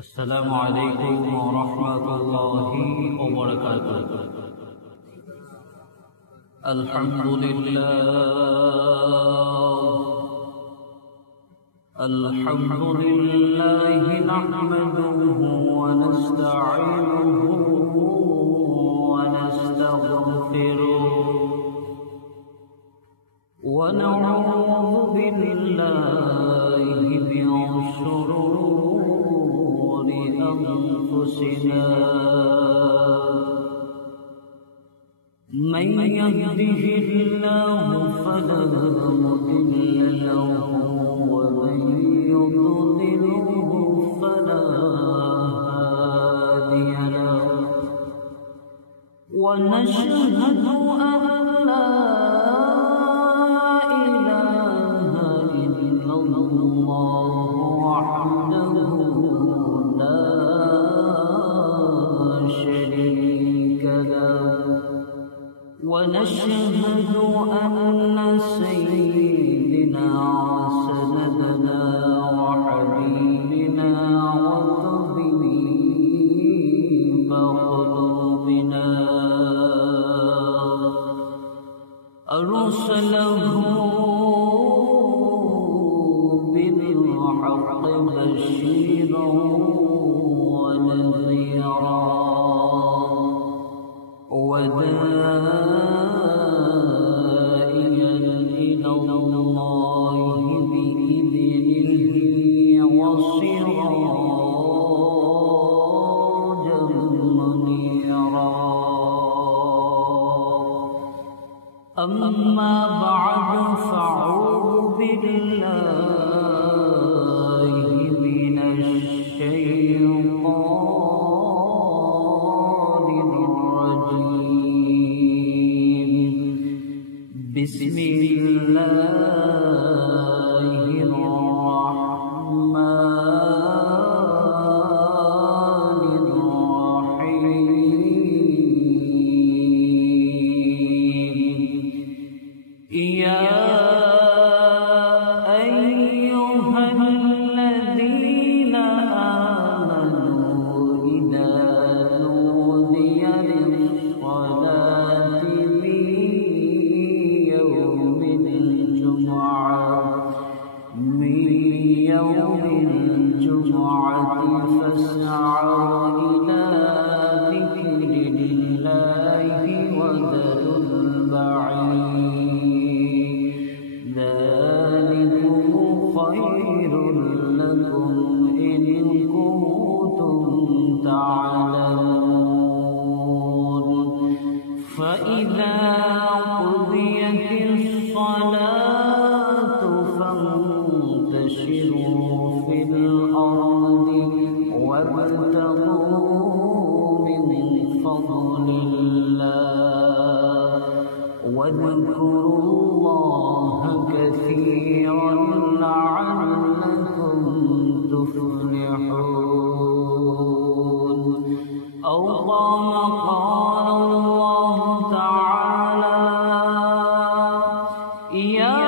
अस्सलामु अलैकुम व रहमतुल्लाहि व बरकातुहू। अल्हम्दुलिल्लाह नहमदुहु व नस्तईनुहु व नस्तगफिरुहु व नऊज़ु बिल्लाहि मिन शुरूरि अनफुसिना। मन यहदिहिल्लाहु फला मुदिल्ल लहु व मन युद्लिलहु फला हादिय लहु। व नशहदु अन ला इलाहा इल्लल्लाह वहदहु ला शरीक लहु। ونشهد أن سيدنا وسندنا وحبيبنا وطبيب قلوبنا أرسله بالحق بشيرا ونذيرا وداعيا إلى الله بإذنه وسراجا منيرا. أما بعد فأعوذ بالله من الشيطان بسم الله الرحمن الرحيم. يا أيها الذين آمنوا إذا نودي للصلاة من يوم الجمعة فاسعوا إلى ذكر الله وذروا البيع ذلكم خير لكم إن كنتم تعلمون. فإذا قضيت الصلاة فانتشروا في الأرض وابتغوا من فضل الله واذكروا الله كثيرا لعلكم تفلحون. أو كما قال الله تعالى: يا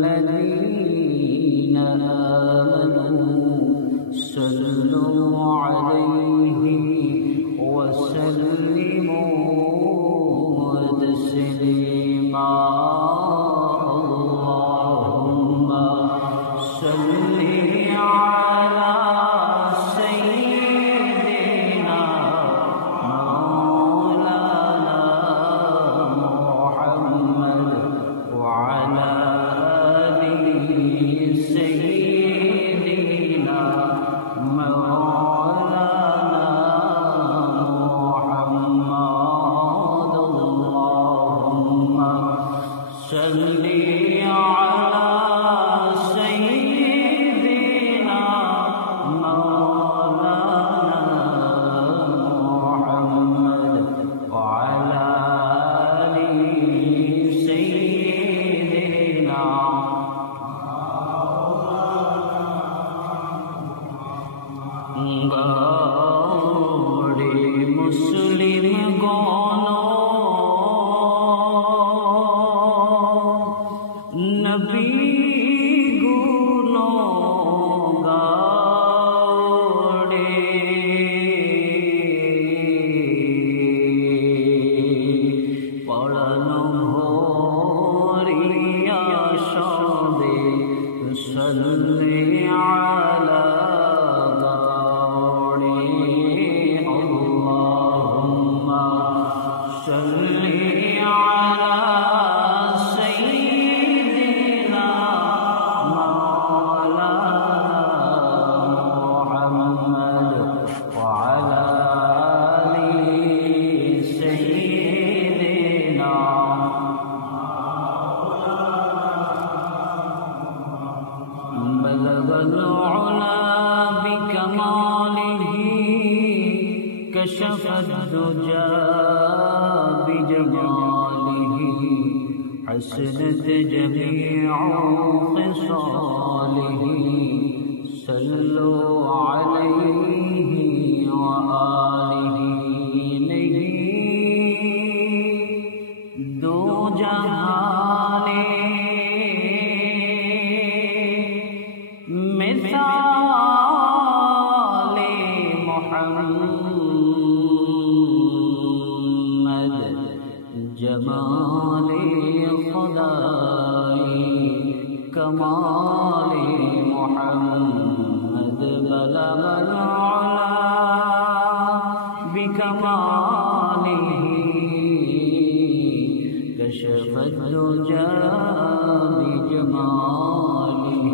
الذين آمنوا صلوا عليه وسلموا تسليما. اللهم صل على سيدنا مولانا محمد وعلى سيدنا مولانا محمد. اللهم صل على سيدنا مولانا محمد وعلى سيدنا गौड़े मुस्लिम गौनो नबी salli ala dawri Allahumma salli ala sayyidina maulana Muhammad wa ala ali sayyidina بلغ العلا بكماله كشف الدجى بجماله حسنت جميع خصاله صلوا عليه وآله دو جهانے مثال محمد جمال خدائی کمال محمد بلغ العلا بکماله کشف الدجى بجماله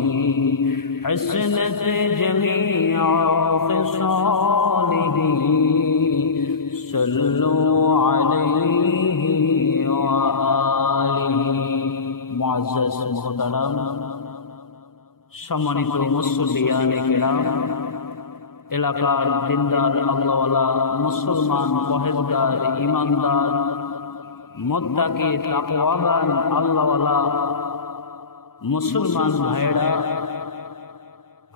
حسنت جميع خصاله صلوا عليه وآله মুআজ্জাজ মুহতারাম সম্মানিত মুসল্লিয়ানে কিরাম এলাকার দিনদার আল্লাহওয়ালা মুসলমান পরহেজগার ঈমানদার মুত্তাকি তাকওয়াবান আল্লাহওয়ালা মুসলমান ভাইরা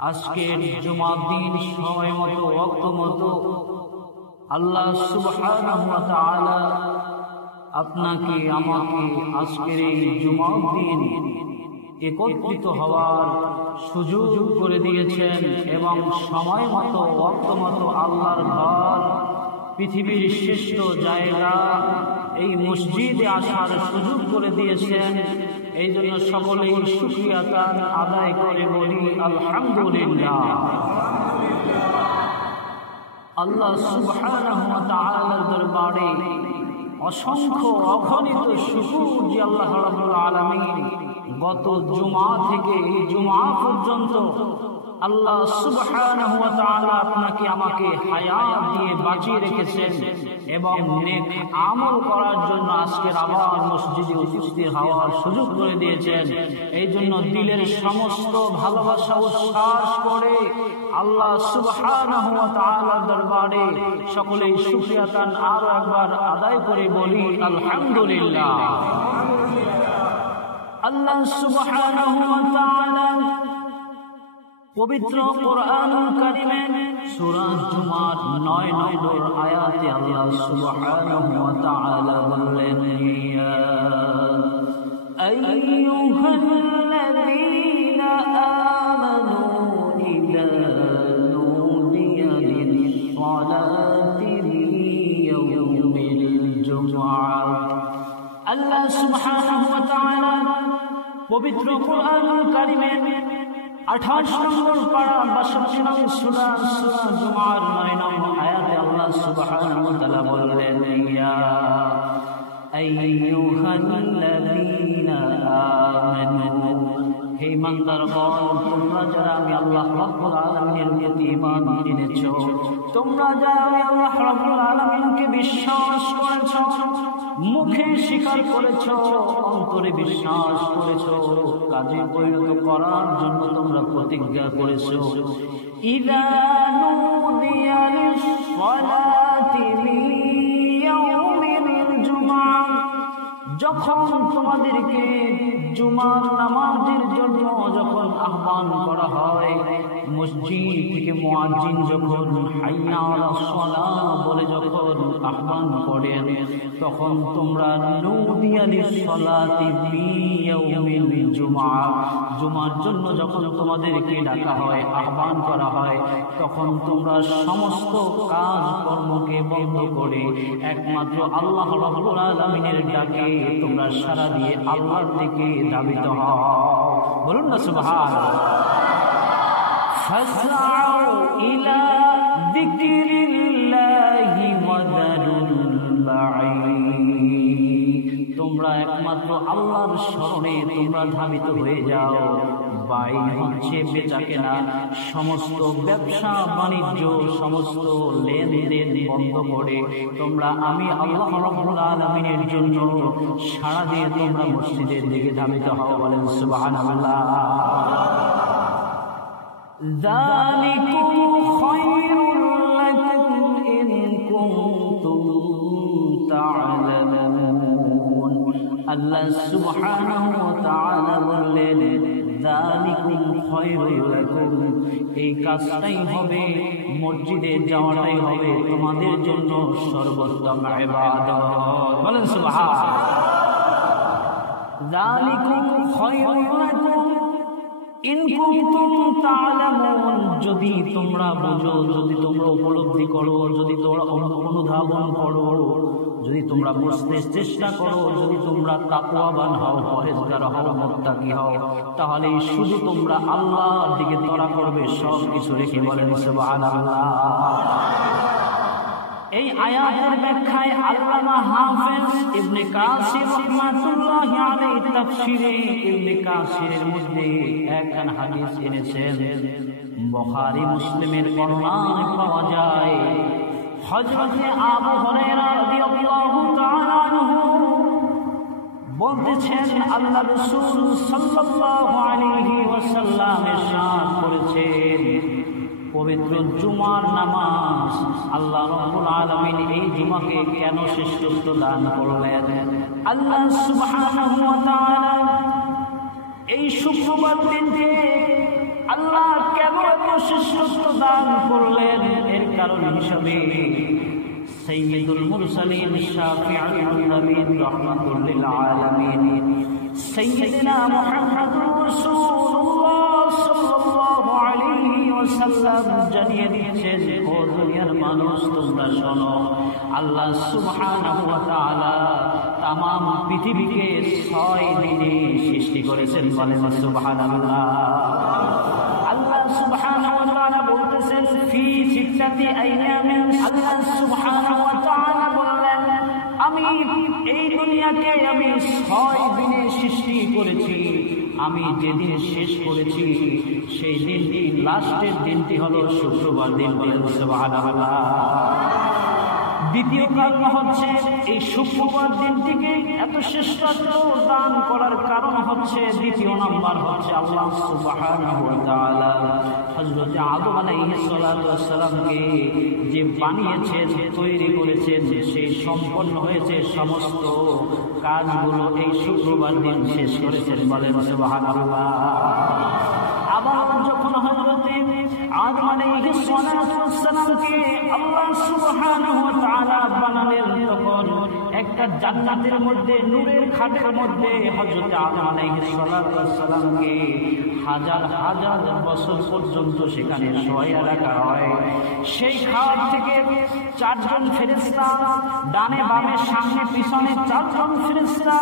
আজকের জুমার দিন সময় মতো ওয়াক্ত মতো আল্লাহ সুবহানাহু ওয়া তাআলা আপনাকে আমাকে আজকের এই জুমার দিন একত্রিত হওয়ার সুযোগ করে দিয়েছেন এবং সময় মতো ওয়াক্ত মতো আল্লাহর ঘর পৃথিবীর শ্রেষ্ঠ জায়গা এই মসজিদে আসার সুযোগ করে দিয়েছেন। এই জন্য সকলেই শুকরিয়া তার আদায় করে বলি আলহামদুলিল্লাহ। আল্লাহ সুবহানাহু ওয়া তাআলার দরবারে অসংখ্য অগণিত শুকর যে আল্লাহ রাব্বুল আলামিন গত জুমা থেকে এই জুমা পর্যন্ত আল্লাহ সুবহানাহু ওয়া তাআলা আপনাকে আমাকে হায়াত দিয়ে বাঁচিয়ে রেখেছেন এবং নেক আমল করার জন্য আজকের আবার মসজিদে উপস্থিত হওয়ার সুযোগ করে দিয়েছেন। এই জন্য দিলের সমস্ত ভালোবাসা উচ্ছ্বাস করে আল্লাহ সুবহানাহু ওয়া তাআলার দরবারে সকলেই শুকরিয়া তান আরো একবার আদায় করে বলি আলহামদুলিল্লাহ। আল্লাহ সুবহানাহু ওয়া তাআলা পবিত্র কোরআনুল কারীমে সূরা জুমার 9 নম্বর আয়াতে আল্লাহ সুবহানাহু ওয়া তাআলা বললেন, ইয়া আইয়ুহাল্লাযীনা আমানু ইযা নুদিয়া লিস-সালাতি মিন-ইয়াউমিল জুমআহ। আল্লাহ সুবহানাহু ওয়া তাআলা পবিত্র কোরআনুল কারীমে 28 নম্বর পারা 62 নম্বর সূরা জুমার 9 নম্বর আয়াতে আল্লাহ সুবহানাহু ওয়া তাআলা বললেন, ইয়া আইয়ুহাল্লাযীনা আমানু, হে ইমানদারগণ, তোমরা যারা আমি আল্লাহ রাব্বুল আলামিনের প্রতি ঈমান এনেছো, তোমরা যারা আমি আল্লাহ রাব্বুল আলামিনকে বিশ্বাস করেছো, মুখে স্বীকার করেছো, অন্তরে বিশ্বাস করেছো, কাজে পরিণত করার জন্য তোমরা প্রতিজ্ঞা করেছো। ইযা নুদিয়া লিস-সালাতি মিন-ইয়াউমিল জুমআহ, যখন তোমাদেরকে জুমার নামাজের জন্য যখন আহ্বান করা হয়, মসজিদ থেকে মুয়াজ্জিন যখন হাইয়া আলাস সালাহ বলে যখন আহ্বান করেন, তখন তোমরা নুদিয়া লিস-সালাতি মিন-ইয়াউমিল জুমআহ, জুমার জন্য যখন তোমাদেরকে ডাকা হয়, আহ্বান করা হয়, তখন তোমরা সমস্ত কাজ কর্মকে বন্ধ করে একমাত্র আল্লাহ রাব্বুল আলামিনের ডাকে তোমরা সাড়া দিয়ে আল্লাহর দিকে ধাবিত হও। বলুন না সুবহানাল্লাহ। ফাসআউ ইলা যিকরিল্লাহি ওয়া যারুল বাঈদ, তোমরা একমাত্র আল্লাহর স্মরণে তোমরা ধাবিত হয়ে যাও। বাই হচ্ছে বেচা কেনা, সমস্ত ব্যবসা বাণিজ্য, সমস্ত লেনদেন বন্ধ করে তোমরা আমি আল্লাহ রাব্বুল আলামিনের জন্য সাড়া দিয়ে তোমরা মসজিদের দিকে ধাবিত হও। বলেন সুবহানাল্লাহ। যালিকুম খায়রুল লাকুম ইন কুনতুম তা'লামুন। আল্লাহ সুবহানাহু ওয়া তাআলা বললেন, যালিকুম খায়রুল লাকুম, এই কাজটাই হবে, মসজিদে যাওয়াটাই হবে তোমাদের জন্য সর্বোত্তম ইবাদত। বলেন সুবহানাল্লাহ। যালিকুম খায়রুল লাকুম ইন কুনতুম তা'লামুন, যদি তোমরা বুঝো, যদি তোমরা উপলব্ধি করো, যদি তোমরা অনুধাবন করো, যদি তোমরা বুঝতে চেষ্টা করো, যদি তোমরা তাকওয়াবান হও, পরহেজগার হও, মুত্তাকি হও, তাহলে শুধু তোমরা আল্লাহর দিকে তরা করবে সব কিছু রেখে। বলেন সুবহানাল্লাহ। এই আয়াতের ব্যাখ্যায় আল্লামা হাফেজ ইবনে কাসির রাহমাতুল্লাহি আলাইহি তাফসীরে ইবনে কাসিরের মধ্যে একখান হাদিস এনেছেন, বুখারী মুসলিমের বর্ণনায় পাওয়া যায়। হযরতে আবু হুরায়রা রাদিয়াল্লাহু তাআলা আনহু বলতেছেন, আল্লাহ রাসূল সাল্লাল্লাহু আলাইহি ওয়াসাল্লাম ইরশাদ করেছেন, পবিত্র জুমার নামাজ আল্লাহ রাব্বুল আলামিন এই জুমাকে কেন শ্রেষ্ঠত্ব দান করলেন? আল্লাহ সুবহানাহু ওয়া তাআলা এই শুক্রবার দিনকে আল্লাহ কেন এত শ্রেষ্ঠত্ব দান করলেন? এর কারণ হিসাবে সাইয়্যিদুল মুরসালিন শাফিউল নবীন রাহমাতুল লিল আলামিন সাইয়্যিদনা মুহাম্মদুর রাসূলুল্লাহ সাল্লাল্লাহু আলাইহি ওয়াসাল্লাম জানিয়ে দিয়েছেন, ও দুনিয়ার মানুষ তোমরা শোনো, আল্লাহ সুবহানাহু ওয়া তাআলা তামাম পৃথিবীকে 6 দিনে সৃষ্টি করেছেন। বলেন সুবহানাল্লাহ। আল্লাহ সুবহানাহু ওয়া তাআলা বলতেছেন, ফি সিত্তাতি আইয়ামিন, আল্লাহ সুবহানাহু ওয়া তাআলা বললেন, আমি এই দুনিয়াকে আমি 6 দিনে সৃষ্টি করেছি। আমি যেদিন শেষ করেছি সেই দিনটি, লাস্টের দিনটি হলো শুক্রবার দিন। বলেন সুবহানাল্লাহ। দ্বিতীয় কারণ হচ্ছে, এই শুক্রবার দিনটিকে এত শ্রেষ্ঠত্ব দান করার কারণ হচ্ছে, দ্বিতীয় নাম্বার হচ্ছে আল্লাহ সুবহানাহু ওয়া তাআলা হযরত আদম আলাইহিস সালাতু ওয়াস সালামকে যে বানিয়েছেন, তৈরি করেছেন, সেই সম্পন্ন হয়েছে সমস্ত কাজগুলো এই শুক্রবার দিন শেষ করেছেন। বলেন সুবহানাল্লাহ। আবার যখন হযরত আদম আলাইহিস সালাতু ওয়াস সালামকে আল্লাহ সুবহানাহু ওয়া তাআলা বানালেন, তখন একটা জান্নাতের মধ্যে নূরের খাটের মধ্যে হযরত আদম আলাইহিস সালাতু ওয়াস সালামকে হাজার হাজার বছর পর্যন্ত সেখানে শোয়া রাখা হয়। সেই খাট থেকে 4 জন ফেরেশতা, ডানে বামে সামনে পিছনে 4 জন ফেরেশতা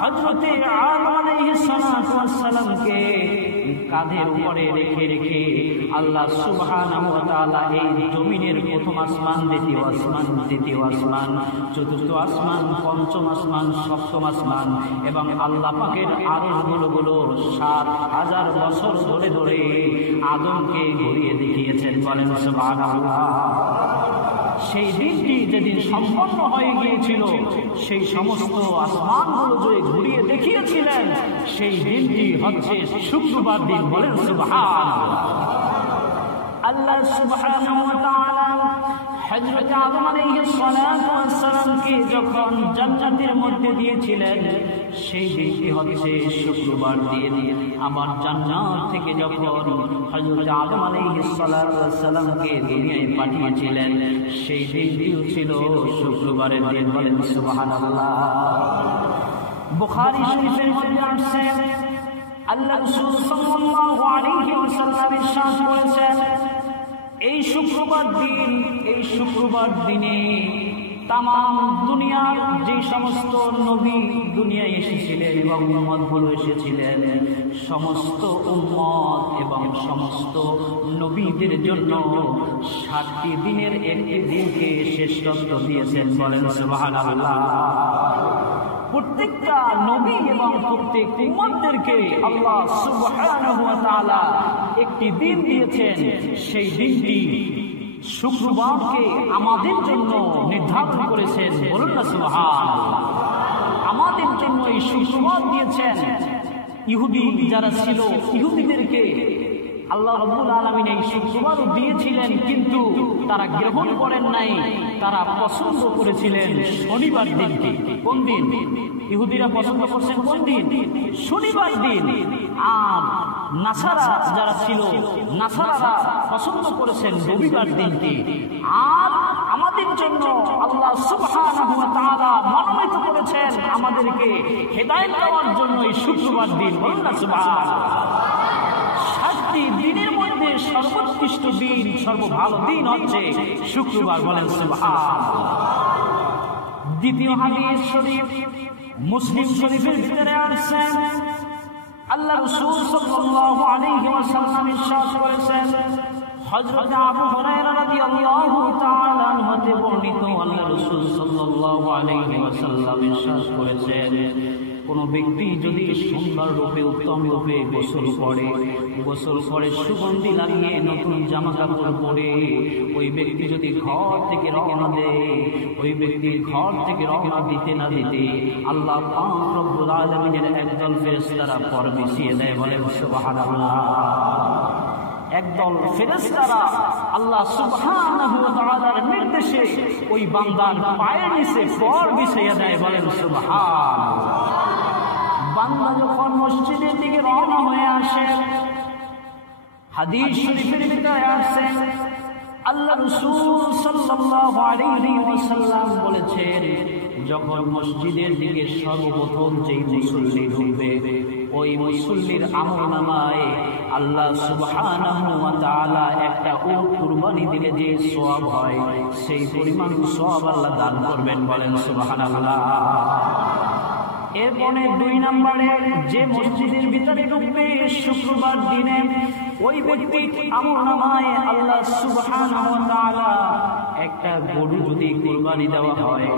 হযরত আদম আলাইহিস সালাতু ওয়াস সালামকে কাঁধের উপরে রেখে রেখে আল্লাহ সুবহানাহু ওয়া তাআলা এই জমিনের প্রথম আসমান, দ্বিতীয় আসমান, তৃতীয় আসমান, চতুর্থ আসমান, পঞ্চম আসমান, সপ্তম আসমান এবং আল্লাহ পাকের আরশগুলো 7000 বছর ধরে ধরে আদমকে ঘুরিয়ে দেখিয়েছেন। বলেন সুবহানাল্লাহ। সেই দিনটি যেদিন সম্পন্ন হয়ে গিয়েছিল, সেই সমস্ত আসমানগুলো যে ঘুরিয়ে দেখিয়েছিলেন, সেই দিনটি হচ্ছে শুক্রবার দিন। বলেন সুবহানাল্লাহ। আল্লাহ সুবহানাহু ওয়া তাআলা হযরত আদম আলাইহিস সালাতু ওয়াস সালামকে যখন জান্নাতের মধ্যে দিয়েছিলেন, সেই দিনটি হচ্ছে শুক্রবার দিন। আমার জান্নাত থেকে যখন হযরত আদম আলাইহিস সালাতু ওয়াস সালামকে দুনিয়ায় পাঠিয়েছিলেন, সেই দিনটিও ছিল শুক্রবারের দিন। বলেন সুবহানাল্লাহ। বুখারী শরীফের মধ্যে আসছে, আল্লাহ রাসূল সাল্লাল্লাহু আলাইহি ওয়াসাল্লাম ইরশাদ করেছেন, এই শুক্রবার দিনে তামাম দুনিয়ার যে সমস্ত নবী দুনিয়ায় এসেছিলেন এবং উম্মতগুলো এসেছিলেন, সমস্ত উম্মত এবং সমস্ত নবীদের জন্য 60টি দিনের একটি দিনকে শ্রেষ্ঠত্ব দিয়েছেন। বলেন সুবহানাল্লাহ। প্রত্যেকটা নবী এবং প্রত্যেক উম্মতদেরকে আল্লাহ সুবহানাহু ওয়া তাআলা একটি দিন দিয়েছেন। সেই দিনটি শুক্রবারকে আমাদের জন্য নির্ধারণ করেছেন। বলুন না সুবহানাল্লাহ। আমাদের জন্য এই শুক্রবার দিয়েছেন। ইহুদি যারা ছিল, ইহুদিদেরকে আল্লাহ রাব্বুল আলামিন এই শুক্রবারও দিয়েছিলেন, কিন্তু তারা গ্রহণ করেন নাই। তারা পছন্দ করেছিলেন শনিবার দিনকে। কোন দিন? ইহুদিরা পছন্দ করছেন কোন দিন? শনিবার দিন। আর নাসারা যারা ছিল, নাসারারা পছন্দ করেছেন রবিবার দিনকে। আর আমাদের জন্য আল্লাহ সুবহানাহু ওয়া তাআলা মনোনীত করেছেন আমাদেরকে হেদায়েত দেওয়ার জন্য এই শুক্রবার দিন। বলুন না সুবহানাল্লাহ। 7টি দিনের মধ্যে সর্বোৎকৃষ্ট দিন, সর্বভালো দিন হচ্ছে শুক্রবার। বলেন সুবহানাল্লাহ। দ্বিতীয় হাদিস শরীফ মুসলিম শরীফের ভিতরে আছে, আল্লাহ রাসূল সাল্লাল্লাহু আলাইহি ওয়াসাল্লাম ইরশাদ করেছেন, হযরত আবু হুরায়রা রাদিয়াল্লাহু তাআলা আনহু হতে বর্ণিত, আল্লাহ রাসূল সাল্লাল্লাহু আলাইহি ওয়াসাল্লাম ইরশাদ করেছেন, কোন ব্যক্তি যদি সুন্দর রূপে উত্তম রূপে গোসল করে সুগন্ধি লাগিয়ে নতুন জামা কাপড় পরে ওই ব্যক্তি যদি ঘর থেকে রওনা দেয়, ওই ব্যক্তি ঘর থেকে রওনা দিতে না দিতে আল্লাহ পাক রব্বুল আলামিনের একদল ফেরেশতারা পর মিশিয়ে দেয়। বলেন সুবহানাল্লাহ। একদল ফেরেশতারা আল্লাহ সুবহানাহু ওয়া তাআলার নির্দেশে ওই বান্দার পায়ের নিচে পর বিছিয়ে দেয়। বলেন সুবহানাল্লাহ। বান্দা যখন মসজিদের দিকে রওনা হয়ে আসে, হাদিস শরীফের ভিতরে আছে, আল্লাহ রাসূল সাল্লাল্লাহু আলাইহি ওয়াসাল্লাম বলেছেন, যখন মসজিদের দিকে সর্বপ্রথম যেই মুসল্লি ঢুকবে, ওই মুসল্লির আমলনামায় আল্লাহ সুবহানাহু ওয়া তাআলা একটা উট কুরবানি দিলে যে সওয়াব হয়, সেই পরিমাণ সওয়াব আল্লাহ দান করবেন। বলেন সুবহানাল্লাহ। এরপরে 2 নম্বরে, যে মসজিদের ভিতরে ঢুকবে শুক্রবার দিনে, ওই ব্যক্তির আমলনামায় আল্লাহ সুবহানাহু ওয়া তাআলা একটা গরু যদি কুরবানি দেওয়া হয়,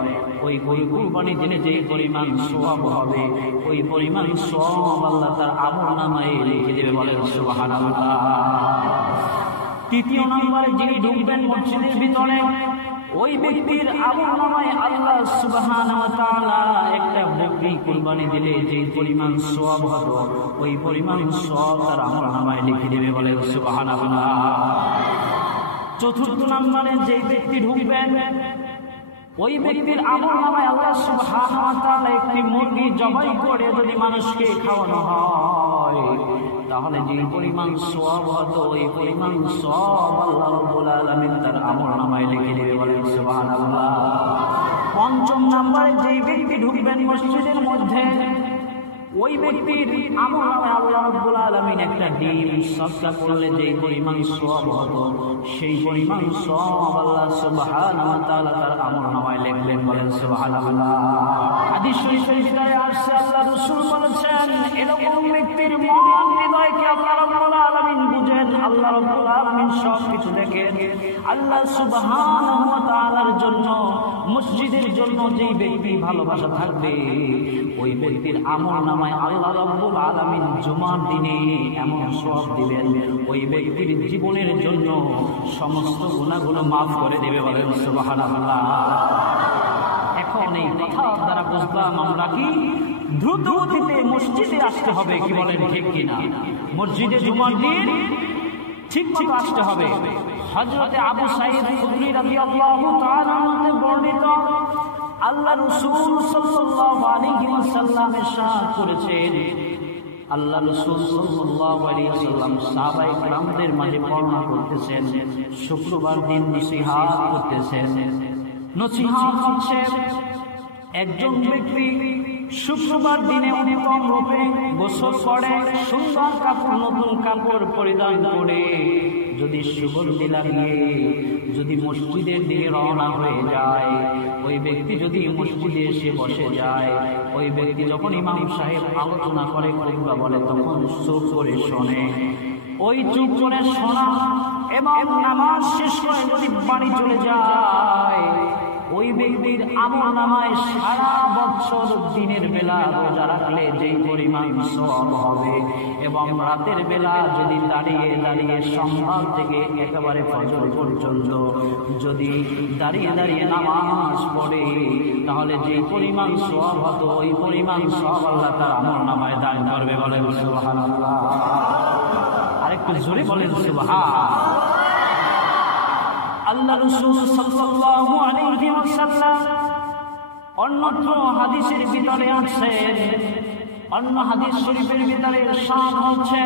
ওই গরু কুরবানি দিনে যে পরিমাণ সওয়াব হবে, ওই পরিমাণ সওয়াব আল্লাহ তার আমলনামায় লিখে দেবে। বলেন সুবহানাল্লাহ। 3 নম্বরে, যিনি ঢুকবেন মসজিদের ভিতরে, ওই ব্যক্তির আমলনামায় আল্লাহ সুবহানাহু ওয়া তাআলা একটা বকরি কুরবানি দিলে যে পরিমাণ সওয়াব হবে, ওই পরিমাণ সওয়াব তার আমলনামায় লিখে দেবে। বলে সুবহানাল্লাহ। 4 নম্বরে, যে ব্যক্তি ঢুকবেন, ওই ব্যক্তির আমলনামায় আল্লাহ সুবহানাহু ওয়া তাআলা একটি মুরগি জবাই করে যদি মানুষকে খাওয়ানো হয়, তাহলে যে পরিমাণ সওয়াব হতো, ওই পরিমাণ সওয়াব আল্লাহ রাব্বুল আলামিন তার আমলনামায় লিখে দেবে। বলেন সুবহানাল্লাহ। 5 নম্বরে, যে ব্যক্তি ঢুকবেন মসজিদের মধ্যে, ওই ব্যক্তির আমলনামায় আল্লাহ রাব্বুল আলামিন একটা ডিম সদকা করলে যে পরিমাণ সওয়াব হতো, সেই পরিমাণ সওয়াব আল্লাহ সুবহানাহু ওয়া তাআলা তার আমলনামায় লিখলেন। বলেন সুবহানাল্লাহ। হাদিস শরীফের ভিতরে আসছে, আল্লাহ রাসূল বলেছেন, এরকম ব্যক্তির মন হৃদয়কে আল্লাহ রাব্বুল আলামিন বুঝেন, আল্লাহ রাব্বুল আলামিন সব কিছু দেখেন। আল্লাহ সুবহানাহু ওয়া তাআলার জন্য, মসজিদের জন্য যেই ব্যক্তি ভালোবাসা থাকবে, ওই ব্যক্তির আমলনামায় আল্লাহ রাব্বুল আলামিন জুমার দিনে এমন সওয়াব দিবেন, ওই ব্যক্তির জীবনের জন্য সমস্ত গুনাহগুলো মাফ করে দেবে। বলেন সুবহানাল্লাহ। এখন এই কথা দ্বারা বুঝলাম আমরা কি দ্রুত গতিতে মসজিদে আসতে হবে। কি বলেন, ঠিক কিনা? মসজিদে জুমার দিন ঠিক মতো আসতে হবে। হযরত আবু সাঈদ খুদরি রাদিয়াল্লাহু তাআলা আনহু বর্ণিত, আল্লাহ রাসূল সাল্লাল্লাহু আলাইহি ওয়াসাল্লাম ইরশাদ করেছেন, আল্লাহ রাসূল সাল্লাল্লাহু আলাইহি ওয়াসাল্লাম সাহাবায়ে কেরামদের মাঝে বর্ণনা করতেছেন, শুক্রবার দিন নসিহত করতেছেন। নসিহত হচ্ছে একজন ব্যক্তি শুক্রবার দিনে উত্তম রূপে গোসল করে সুন্দর কাপড় নতুন কাপড় পরিধান করে যদি সুগন্ধি লাগিয়ে যদি মসজিদের দিকে রওনা হয়ে যায়, ওই ব্যক্তি যদি মসজিদে এসে বসে যায়, ওই ব্যক্তি যখন ইমাম সাহেব আলোচনা করে খুতবা বলে তখন চুপ করে শোনে। ওই চুপ করে শোনা এবং নামাজ শেষ করে যদি বাড়ি চলে যায়, ওই ব্যক্তির আমলনামায় সারা বছর দিনের বেলা রোজা রাখলে যেই পরিমাণ সওয়াব হবে, এবং রাতের বেলা যদি দাঁড়িয়ে দাঁড়িয়ে সন্ধ্যা থেকে একেবারে ফজর পর্যন্ত যদি দাঁড়িয়ে দাঁড়িয়ে নামাজ পড়ে, তাহলে যেই পরিমাণ সওয়াব হতো ওই পরিমাণ সওয়াব আল্লাহ তার আমলনামায় দান করবে। বলে সুবহানাল্লাহ। আরেকটু জোরে বলেন সুবহান। আল্লাহ রাসূল সাল্লাল্লাহু আলাইহি ওয়াসাল্লাম অন্যত্র হাদিসের ভিতরে আছে, অন্য হাদিস শরীফের ভিতরে ইরশাদ হচ্ছে,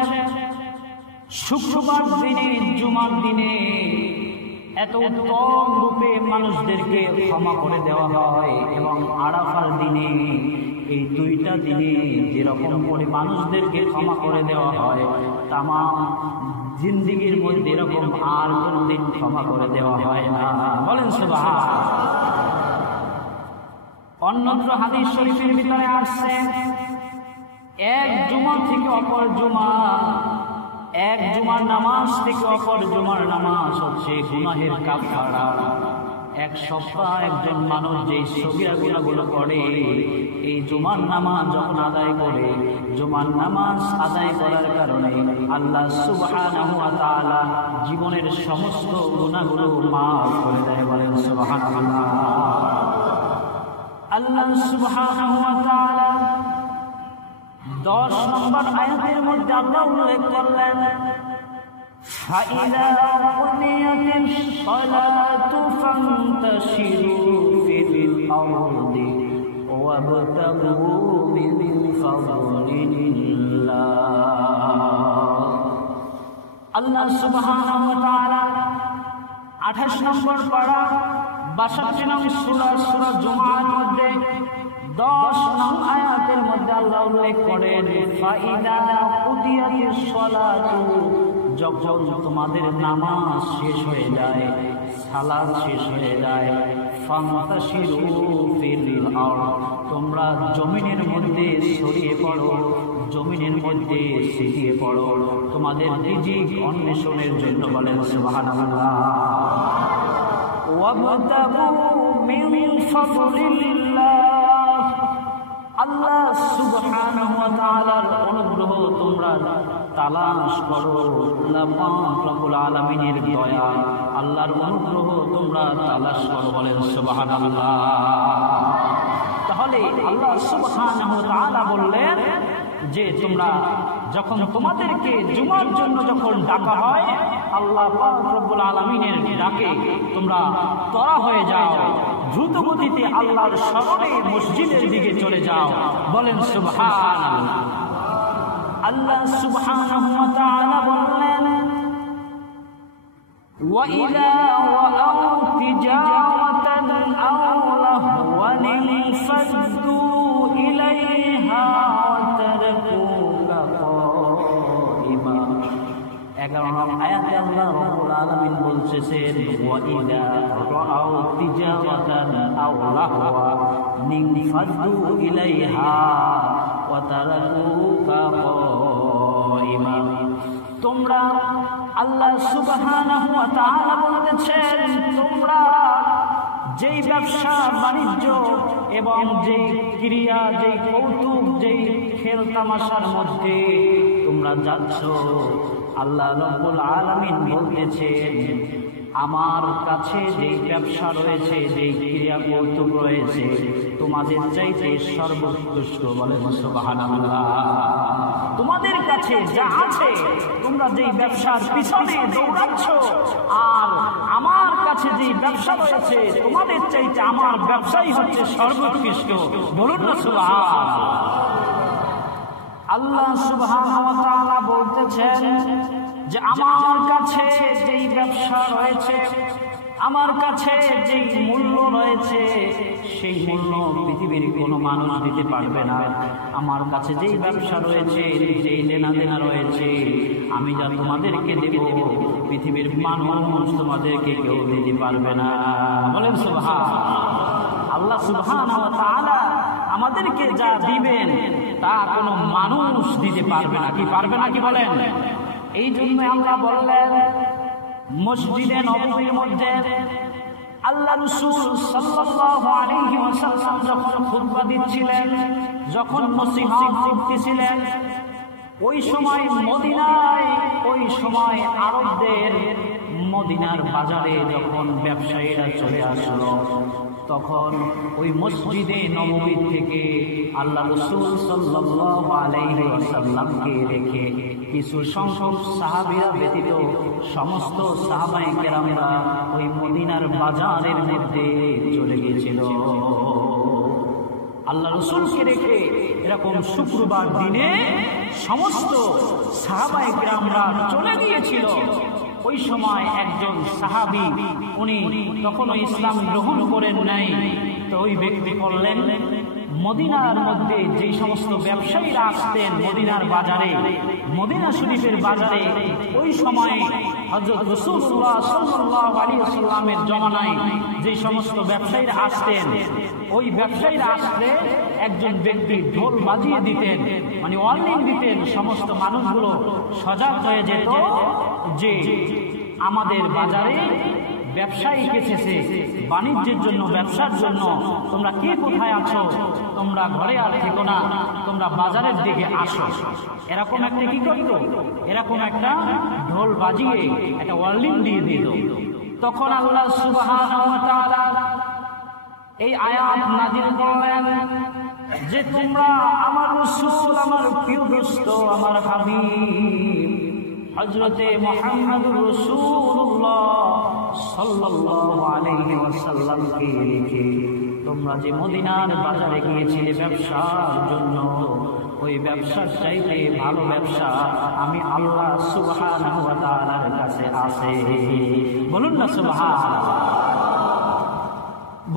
শুক্রবার দিনে জুমার দিনে এত উত্তম রূপে মানুষদেরকে ক্ষমা করে দেওয়া হয়, এবং আরাফার দিনে এই দুইটা দিনে যেরকম করে মানুষদেরকে ক্ষমা করে দেওয়া হয়, তামাম জিন্দেগীর মধ্যে এরকম আর কোনদিন ক্ষমা করে দেওয়া হয় না। বলেন সুবহান। অন্যত্র হাদিস শরীফের ভিতরে আসছে, এক জুমা থেকে অপর জুমা, এক জুমার নামাজ থেকে অপর জুমার নামাজ হচ্ছে গুনাহের কাফারা। এক সপ্তাহ একজন মানুষ যেই সগীরা গুনাহগুলো করে, এই জুমার নামাজ যখন আদায় করে, জুমার নামাজ আদায় করার কারণে আল্লাহ সুবহানাহু ওয়া তাআলা জীবনের সমস্ত গুনাহগুলো মাফ করে দেয়। বলেন সুবহানাল্লাহ। আল্লাহ সুবহানাহু ওয়া তাআলা 10 নম্বর আয়াতের মধ্যে আল্লাহ উল্লেখ করলেন, فَإِذَا قُضِيَتِ الصَّلَاةُ فَانتَشِرُوا فِي الْأَرْضِ وَابْتَغُوا مِنْ فَضْلِ اللَّهِ। আল্লাহ সুবহানাহু ওয়া তাআলা 28 নম্বর পারা 62 নং সূরা জুমার মধ্যে 10 নং আয়াতের মধ্যে আল্লাহ উল্লেখ করেন, ফাইদা কুদিয়াতিস সালাতু, যখন তোমাদের নামাজ শেষ হয়ে যায়, সালাত শেষ হয়ে যায়, ফান্তাশিরু ফিল আরদ, তোমরা জমিনের মধ্যে ছড়িয়ে পড়ো, জমিনের মধ্যে ছিটিয়ে পড়ো তোমাদের রিজিক অন্বেষণের জন্য। বলেন সুবহানাল্লাহ। ওয়াবতাগু মিন ফাদলিল্লাহ, আল্লাহ সুবহানাহু ওয়া তাআলার অনুগ্রহ তোমরা তালাশ করো, আল্লাহ পাক রব্বুল আলামিনের দয়া, আল্লাহর অনুগ্রহ তোমরা তালাশ করো। বলেন সুবহানাল্লাহ। তাহলে আল্লাহ সুবহানাহু ওয়া তাআলা বললেন যে তোমরা যখন তোমাদেরকে জুমার জন্য যখন ডাকা হয়, আল্লাহ পাক রব্বুল আলামিনের ডাকে তোমরা ত্বরা হয়ে যাও, দ্রুত গতিতে আল্লাহর স্মরণে মসজিদের দিকে চলে যাও। বলেন সুবহানাল্লাহ। আল্লাহ সুবহানাহু ওয়া তাআলা বললেন, ওয়া ইযা রাআউ তিজারাতান আও লাহওয়ান ফাদু ইলাইহা ওয়া তারাকুকা কাইমা। 11 নং আয়াতে আল্লাহ রাব্বুল আলামিন বলতেছেন, ওয়া ইযা রাআউ তিজারাতান আও লাহওয়ান ফাদু ইলাইহা ওয়া তারাকুকা কাইমা। তোমরা, আল্লাহ সুবহানাহু ওয়া তাআলা বলতেছেন, তোমরা যেই ব্যবসা বাণিজ্য এবং যেই ক্রিয়া, যেই কৌতুক, যেই খেল তামাশার মধ্যে তোমরা যাচ্ছ, আল্লাহ রাব্বুল আলামিন বলতেছেন, আমার কাছে যেই ব্যবসা রয়েছে, যেই ক্রিয়া কৌতুক রয়েছে, তোমাদের চাইতে সর্বোৎকৃষ্ট। বলেন সুবহানাল্লাহ। তোমাদের কাছে যা আছে, তোমরা যেই ব্যবসার পিছনে দৌড়াচ্ছ, আর আমার কাছে যেই ব্যবসা রয়েছে, তোমাদের চাইতে আমার ব্যবসাই হচ্ছে সর্বোৎকৃষ্ট। বলুন না সুবহানাল্লাহ। আল্লাহ সুবহানাহু ওয়া তাআলা বলতেছেন যে আমার কাছে যেই ব্যবসা রয়েছে, আমার কাছে যে মূল্য রয়েছে সেই মূল্য পৃথিবীর কোনো মানুষ দিতে পারবে না। আমার কাছে যেই ব্যবসা রয়েছে, যেই লেনাদেনা রয়েছে, আমি যা তোমাদেরকে দেব পৃথিবীর মানুষ তোমাদেরকে কেউ দিতে পারবে না। বলেন সুবহানাল্লাহ। আল্লাহ সুবহানাহু ওয়া তাআলা আমাদেরকে যা দিবেন তা কোনো মানুষ দিতে পারবে না। কি পারবে না? কি বলেন? এই জন্য আল্লাহ বললেন মসজিদে নববীর মধ্যে আল্লাহ রাসূল সাল্লাল্লাহু আলাইহি ওয়াসাল্লাম যখন খুতবা দিচ্ছিলেন, যখন নসিহত করতেছিলেন, ওই সময় মদিনায়, ওই সময় আরবদের মদিনার বাজারে যখন ব্যবসায়ীরা চলে আসলো, তখন ওই মসজিদে নববী থেকে আল্লাহ রাসূল সাল্লাল্লাহু আলাইহি ওয়াসাল্লামকে রেখে কিছু সংখ্যক সাহাবীরা ব্যতীত সমস্ত সাহাবায়ে কেরামরা ওই মদিনার বাজারের মধ্যে চলে গিয়েছিল। আল্লাহ রাসূলকে রেখে এরকম শুক্রবার দিনে সমস্ত সাহাবায়ে কেরামরা চলে গিয়েছিল। ওই সময় একজন সাহাবী, উনি তখনও ইসলাম গ্রহণ করেন নাই, তো ওই ব্যক্তি বললেন মদিনার মধ্যে যে সমস্ত ব্যবসায়ীরা আসতেন মদিনার বাজারে, মদিনা শরীফের বাজারে, ওই সময় হযরত রাসূলুল্লাহ সাল্লাল্লাহু আলাইহি ওয়াসাল্লামের জমানায় যে সমস্ত ব্যবসায়ীরা আসতেন, ওই ব্যবসায়ীরা আসলে একজন ব্যক্তি ঢোল বাজিয়ে দিতেন, মানে ওয়ার্নিং দিতেন, সমস্ত মানুষগুলো সজাগ হয়ে যেত যে আমাদের বাজারে ব্যবসায়ী এসেছে বাণিজ্যের জন্য, ব্যবসার জন্য, তোমরা কে কোথায় আছো, তোমরা ঘরে আর থেকো না, তোমরা বাজারের দিকে আসো। এরকম একটা কি করতো, এরকম একটা ঢোল বাজিয়ে একটা ওয়ার্নিং দিয়ে দিত। তখন আল্লাহ সুবহানাহু ওয়া তাআলা এই আয়াত নাযিল করলেন যে তোমরা আমার রাসূল, আমার প্রিয় দোস্ত, আমার হাবিব হযরতে মুহাম্মদুর রাসূলুল্লাহ সাল্লাল্লাহু আলাইহি ওয়াসাল্লামকে রেখে তোমরা যে মদিনার বাজারে গিয়েছিলে ব্যবসার জন্য, ওই ব্যবসার চাইতে ভালো ব্যবসা আমি আল্লাহ সুবহানাহু ওয়া তাআলার কাছে আছে। বলুন না সুবহানাল্লাহ।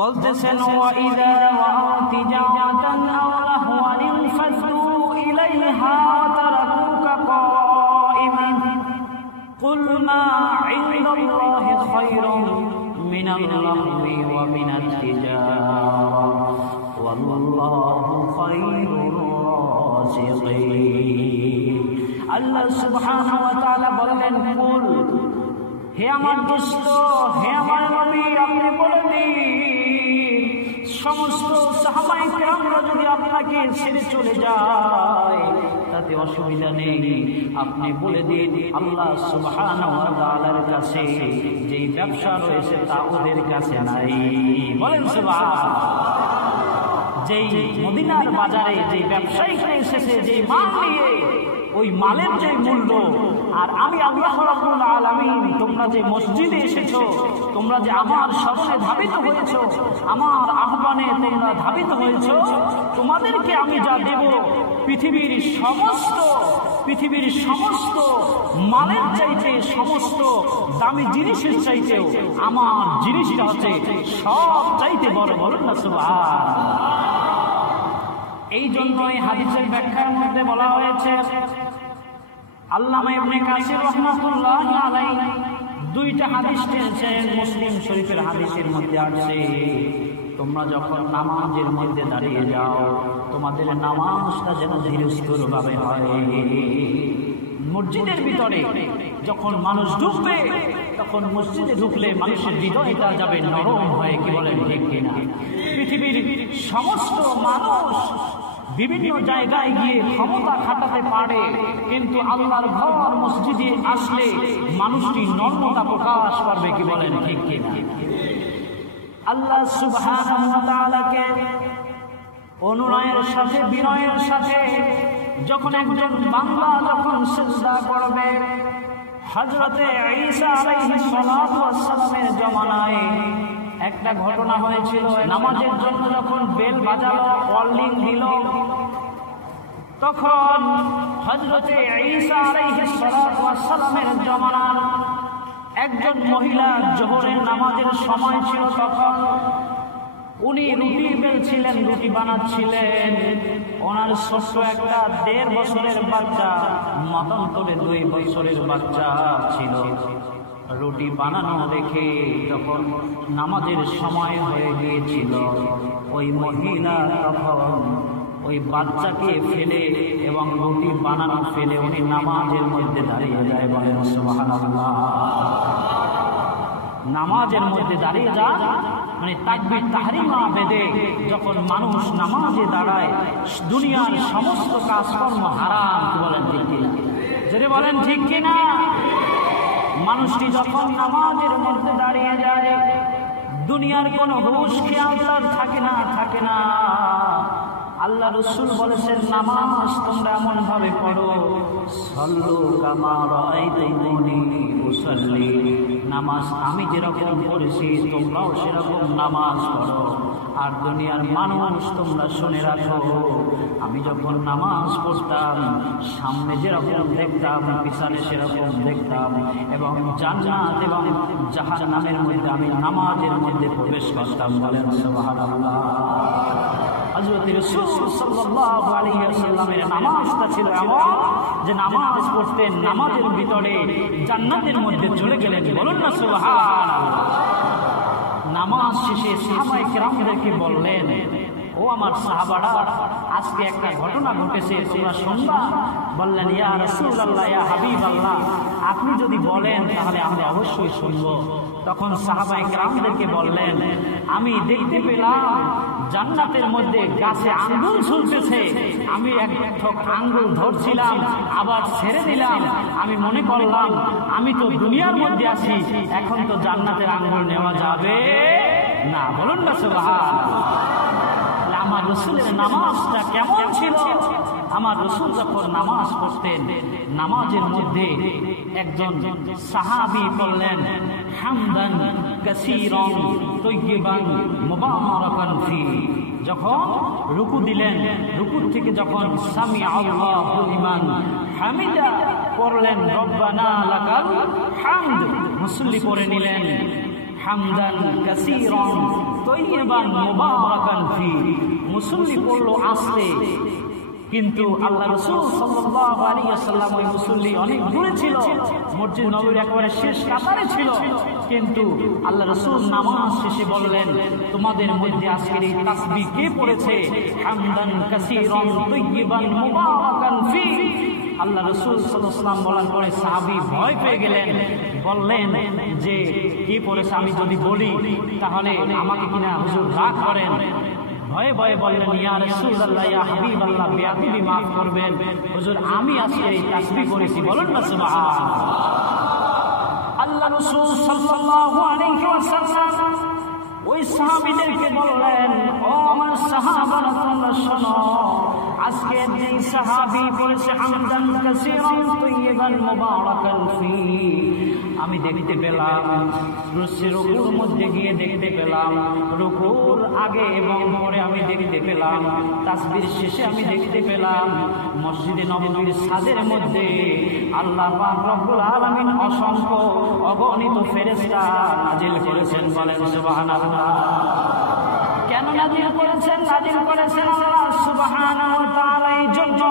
বলতেছেন ওয়াইদা ওয়াতিজাতান আও লাহওয়ান ফাদু ইলাইহা তারাকুকা কাইমান কুল মা ইনদাল্লাহি খায়রুম মিনাল লাহওয়ি ওয়া মিনাত তিজারা ওয়াল্লাহু খায়রুর রাযিকিন। আল্লাহ সুবহানাহু ওয়া তাআলা বলেন, কুল, হে আমার দোস্ত, হে আমার নবী, আপনি বলে দিন সমস্ত সাহাবায়ে কেরামরা যদি আপনাকে ছেড়ে চলে যায় তাতে অসুবিধা নেই। আপনি বলে দিন আল্লাহ সুবহানাহু ওয়া তাআলার কাছে যেই ব্যবসা রয়েছে তা ওদের কাছে নাই। বলেন সুবহানাল্লাহ। যেই মদিনার বাজারে যেই ব্যবসায়ীরা এসেছে যেই মাল নিয়ে, ওই মালের যে মূল্য, আর আমি আল্লাহ রাব্বুল আলামিন তোমরা যে মসজিদে এসেছো, তোমরা যে আমার স্মরণে ধাবিত হয়েছো, আমার আহ্বানে তোমরা ধাবিত হয়েছো, তোমাদেরকে আমি যা দেব পৃথিবীর সমস্ত মালের চাইতে, সমস্ত দামি জিনিসের চাইতেও আমার জিনিসটা হচ্ছে সব চাইতে বড়। বলুন না সুবহানাল্লাহ। এই জন্যই হাদিসের ব্যাখ্যার মধ্যে বলা হয়েছে, আল্লামা ইবনে কাসির রাহমাতুল্লাহি আলাইহি দুইটা হাদিস টেনেছেন, মুসলিম শরীফের হাদিসের মধ্যে আছে, তোমরা যখন নামাজের মধ্যে দাঁড়িয়ে যাও তোমাদের নামাজটা যেন ধীরস্থিরভাবে হয়। মসজিদের ভিতরে যখন মানুষ ঢুকবে, তখন মসজিদে ঢুকলে মানুষের হৃদয়টা যাবে নরম হয়ে। কি বলেন ঠিক কিনা? পৃথিবীর সমস্ত মানুষ বিভিন্ন জায়গায় গিয়ে ক্ষমতা খাটাতে পারে, কিন্তু আল্লাহর ঘর মসজিদে আসলে মানুষটি নম্রতা প্রকাশ করবে। কি বলেন ঠিক কিনা? আল্লাহ সুবহানাহু ওয়া তাআলাকে অনুনয়ের সাথে, বিনয়ের সাথে যখন একজন বান্দা যখন সিজদা করবে, হযরতে ঈসা আলাইহিস সালাতু ওয়াস সালামের জামানায় একটা ঘটনা হয়েছিল। নামাজের জন্য যখন বেল বাজালো, ওয়ার্নিং দিল, তখন হযরতে ঈসা আলাইহিস সালাতু ওয়াস সালামের জামানার একজন মহিলা জোহরের নামাজের সময় ছিল, তখন উনি রুটি বেলছিলেন, রুটি বানাচ্ছিলেন। ওনার ছোট্ট একটা 1.5 বছরের বাচ্চা, মতান্তরে 2 বছরের বাচ্চা ছিল। রুটি বানানো দেখে যখন নামাজের সময় হয়ে গিয়েছিল, ওই মহিলা তখন ওই বাচ্চাকে ফেলে এবং রুটি বানানো ফেলে উনি নামাজের মধ্যে দাঁড়িয়ে যায়। বলেন সুবহানাল্লাহ। নামাজের মধ্যে দাঁড়িয়ে যায় মানে তাকবীর তাহরিমা বেদে যখন মানুষ নামাজে দাঁড়ায়, দুনিয়ার সমস্ত কাজকর্ম হারাম। বলেন ঠিক কিনা? যদি বলেন ঠিক কিনা? মানুষটি যখন নামাজের মধ্যে দাঁড়িয়ে যায়, দুনিয়ার কোনো হুঁশ খেয়াল তার থাকে না। আল্লাহ রাসূল বলেছেন, নামাজ তোমরা এমন ভাবে পড়ো, সাল্লু কামা রাআইতুমুনি উসাল্লি। নামাজ আমি যেরকম পড়েছি তোমরাও সেরকম নামাজ পড়ো। আর দুনিয়ার মানুষ তোমরা শুনে রাখো, আমি যখন নামাজ পড়তাম সামনে যেরকম দেখতাম পিছনে সেরকম দেখতাম, এবং জান্নাত এবং জাহান্নামের মধ্যে আমি নামাজের মধ্যে প্রবেশ করতাম। বলেন সুবহানাল্লাহ। হযরত রাসূল সাল্লাল্লাহু আলাইহি ওয়াসাল্লামের নামাজটা ছিল এমন যে নামাজ পড়তেন, নামাজের ভিতরে জান্নাতের মধ্যে চলে গেলেন। বলুন না সুবহানাল্লাহ। নামাজ শেষে সাহাবায়ে কেরামদেরকে বললেন, ও আমার সাহাবারা, আজকে একটা ঘটনা ঘটেছে, তোমরা শুনবা? বললেন, ইয়া রাসূলুল্লাহ, ইয়া হাবিবাল্লাহ, আপনি যদি বলেন তাহলে আমরা অবশ্যই শুনব। তখন সাহাবায়ে কেরামদেরকে বললেন, আমি দেখতে পেলাম জান্নাতের মধ্যে গাছে আঙ্গুল ঝুলতেছে। আমি এক ঠোক আঙ্গুল ধরছিলাম, আবার ছেড়ে দিলাম। আমি মনে করলাম আমি তো দুনিয়ার মধ্যে আছি, এখন তো জান্নাতের আঙ্গুল নেওয়া যাবে না। বলুন না সুবহানাল্লাহ। আমার রাসূলের নামাজটা কেমন ছিল? আমার রাসূল যখন নামাজ পড়তেন, নামাজের মধ্যে একজন সাহাবী বললেন, হামদান কাসীরান তাইয়িবান মুবারাকান ফি। যখন রুকু দিলেন, রুকুর থেকে যখন সামিআ আল্লাহু লিমান হামিদা পড়লেন, রব্বানা লাকাল হামদ, মুসল্লি পড়ে নিলেন, হামদান কাসীরান তাইয়িবান মুবারাকান ফি। মুসল্লি পড়লো আস্তে, কিন্তু আল্লাহ রাসূল সাল্লাল্লাহু আলাইহি ওয়াসাল্লাম ওই মুসল্লি অনেক দূরে ছিল, মসজিদ নববীর একেবারে শেষ কাতারে ছিল। কিন্তু আল্লাহ রাসূল নামাজ শেষে বললেন, তোমাদের মধ্যে আজকের এই তাসবিহ কে পড়েছে? হামদান কাসীরান তাইয়িবান মুবারাকান ফি। আল্লাহ রাসূল সাল্লাল্লাহু আলাইহি ওয়াসাল্লাম বলার পরে সাহাবী ভয় পেয়ে গেলেন, বললেন যে কি পড়েছে আমি যদি বলি তাহলে আমাকে কিনা হুজুর রাগ করেন। ভয়ে ভয়ে বললেন, ইয়া রাসূলুল্লাহ, ইয়া হাবিবাল্লাহ, বেয়াদবি মাফ করবেন হুজুর, আমি আজকে এই তাসবিহ করেছি। বলুন না সুবহানাল্লাহ। আল্লাহ রাসূল সাল্লাল্লাহু আলাইহি ওয়াসাল্লাম ওই সাহাবীদেরকে বললেন, ও আমার সাহাবারা, তোমরা শোনো, আজকে যে সাহাবী বলেছে হামদান কাসীরান তাইয়িবান মুবারাকান ফি, আমি দেখতে পেলাম রুকুর মধ্যে গিয়ে দেখতে পেলাম, রুকুর আগে এবং পরে আমি দেখতে পেলাম, তাসবির শেষে আমি দেখতে পেলাম মসজিদে নববীর ছাদের মধ্যে আল্লাহ পাক রব্বুল আলামিন অসংখ্য অগণিত ফেরেশতা নাজিল করেছেন। বলেন সুবহানাল্লাহ। কেন নাজিল করেছেন? নাজিল করেছেন আল্লাহ সুবহানাহু ওয়া তাআলা এই জন্য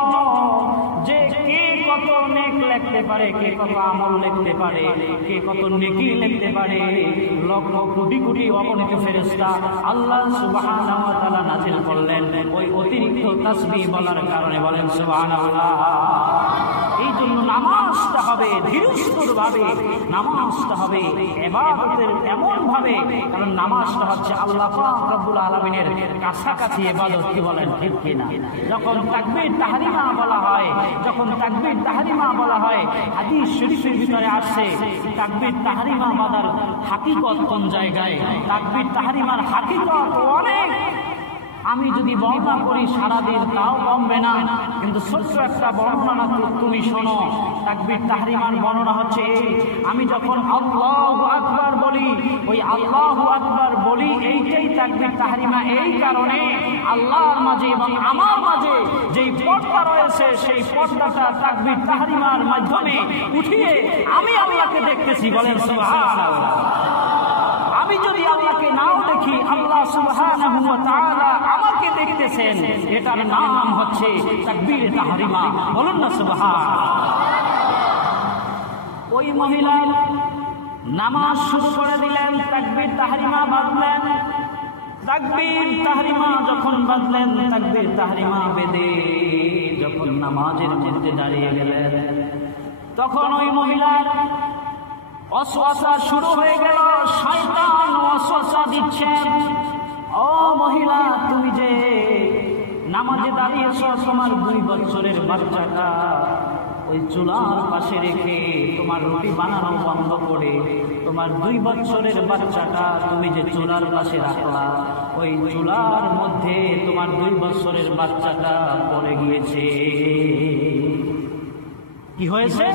যে কে কত নেক লিখতে পারে, কে কত আমল লিখতে পারে, কে কত নেকি লিখতে পারে, লক্ষ কোটি কোটি অগণিত ফেরেশতা আল্লাহ সুবহানাহু ওয়া তাআলা নাজিল করলেন ওই অতিরিক্ত তাসবিহ বলার কারণে। বলেন সুবহানাল্লাহ। এই জন্য নামাজটা হবে ধীরস্থির ভাবে, নামাজটা হবে ইবাদতের এমন ভাবে, কারণ নামাজটা হচ্ছে আল্লাহ পাক রব্বুল আলামিনের কাছাকাছি ইবাদত। কি বলেন ঠিক কিনা? যখন তাকবীর তাহরিমা বলা হয়, যখন তাকবীর তাহরিমা বলা হয়, হাদিস শরীফের ভিতরে আসছে তাকবীর তাহরিমা বাদার হাকিকত কোন জায়গায়? তাকবীর তাহরিমার হাকিকত অনেক আমি যদি বর্ণনা করি সারাদিন তাও কমবে না, কিন্তু ছোট্ট একটা বর্ণনা তুমি শোনো। তাকবীর তাহরিমার বর্ণনা হচ্ছে, আমি যখন আল্লাহু আকবার বলি, ওই আল্লাহু আকবার বলি এইটাই তাকবীর তাহরিমা। এই কারণে আল্লাহর মাঝে এবং আমার মাঝে যেই পর্দা রয়েছে, সেই পর্দাটা তাকবীর তাহরিমার মাধ্যমে উঠিয়ে আমি আল্লাহকে দেখতেছি। বলেন সুবহানাল্লাহ। আমি যদি আল্লাহকে নাও দেখি, আল্লাহ সুবহানাহু ওয়া তাআলা আমাকে দেখতেছেন। এটার নাম হচ্ছে তাকবীর তাহরিমা। বলুন না সুবহানাল্লাহ। ওই মহিলা নামাজ শুরু করে দিলেন, তাকবীর তাহরিমা বাঁধলেন। তাকবীর তাহরিমা যখন বাঁধলেন, তাকবীর তাহরিমা বেঁধে যখন নামাজের মধ্যে দাঁড়িয়ে গেলেন, তখন ওই মহিলার ওয়াসওয়াসা শুরু হয়ে গেল। শয়তান ওয়াসওয়াসা দিচ্ছে, ও মহিলা তুমি যে নামাজে দাঁড়িয়েছো, তোমার 2 বছরের বাচ্চাটা ওই চুলার পাশে রেখে তোমার রুটি বানানো বন্ধ করে তোমার 2 বছরের বাচ্চাটা তুমি যে চুলার পাশে রাখলা, ওই চুলার মধ্যে তোমার 2 বছরের বাচ্চাটা পড়ে গিয়েছে। কি হয়েছে?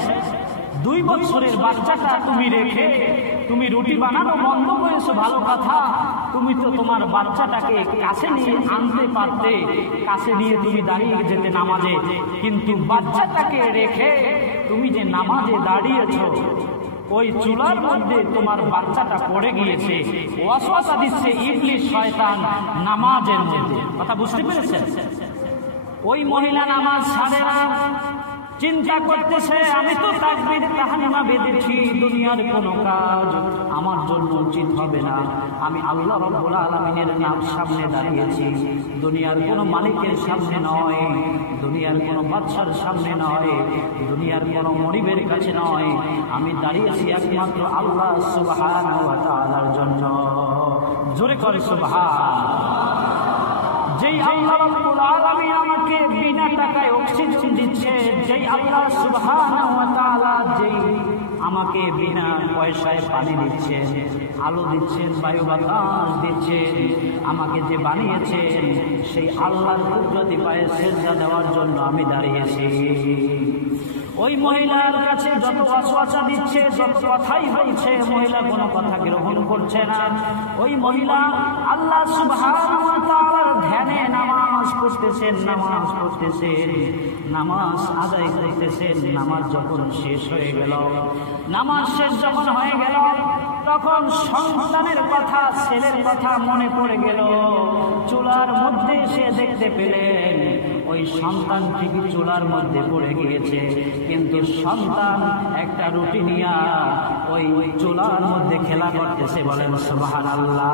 2 বছরের বাচ্চাটা তুমি রেখে তুমি রুটি বানানো বন্ধ করেছো, ভালো কথা। তুমি তো তোমার বাচ্চাটাকে কাছে নিয়ে আনতে পারতে, কাছে নিয়ে তুমি দাঁড়িয়ে যেতে নামাজে, কিন্তু বাচ্চাটাকে রেখে তুমি যে নামাজে দাঁড়িয়েছো, ওই চুলার মধ্যে তোমার বাচ্চাটা পড়ে গিয়েছে। ওয়াসওয়াসা দিচ্ছে ইবলিস শয়তান নামাজের মধ্যে। কথা বুঝতে পেরেছেন? ওই মহিলা নামাজ ছাড়ে না, চিন্তা করতেছে, আমি তো তাকবীর তাহরিমা বেঁধেছি, দুনিয়ার কোনো কাজ আমার জন্য উচিত হবে না। আমি আল্লাহ রাব্বুল আলামিনের নাম সামনে দাঁড়িয়েছি, দুনিয়ার কোনো মালিকের সামনে নয়, দুনিয়ার কোনো বাদশার সামনে নয়, দুনিয়ার কোনো মনিবের কাছে নয়। আমি দাঁড়িয়েছি একমাত্র আল্লাহ সুবহানাহু ওয়া তাআলার জন্য। জোরে করে সুবহানাল্লাহ। যেই আল্লাহ রাব্বুল আলামিন আমাকে বিনা টাকায় অক্সিজেন দিচ্ছে, যেই আল্লাহ সুবহানাহু ওয়া তাআলা যেই আমাকে বিনা পয়সায় পানি দিচ্ছেন, আলো দিচ্ছেন, বায়ু বাতাস দিচ্ছেন, আমাকে যে বানিয়েছেন, সেই আল্লাহর কুদরতি পায়ে সিজদা দেওয়ার জন্য আমি দাঁড়িয়েছি। ওই মহিলার কাছে যত ওয়াসওয়াসা দিচ্ছে, যত কথাই বলছে, মহিলা কোনো কথা গ্রহণ করছে না। ওই মহিলা আল্লাহ সুবহানাহু ওয়া তাআলার ধ্যানে নামাজ পড়তেছেন, নামাজ পড়তেছেন, নামাজ আদায় করতেছেন। নামাজ যখন শেষ হয়ে গেল, নামাজ শেষ যখন হয়ে গেল, তখন সন্তানের কথা, ছেলের কথা মনে পড়ে গেল। চুলার মধ্যে এসে দেখতে পেলেন ওই সন্তান ঠিকই চুলার মধ্যে পড়ে গিয়েছে, কিন্তু সন্তান একটা রুটি নিয়ে ওই চুলার মধ্যে খেলা করতেছে। বলেন সুবহানাল্লাহ।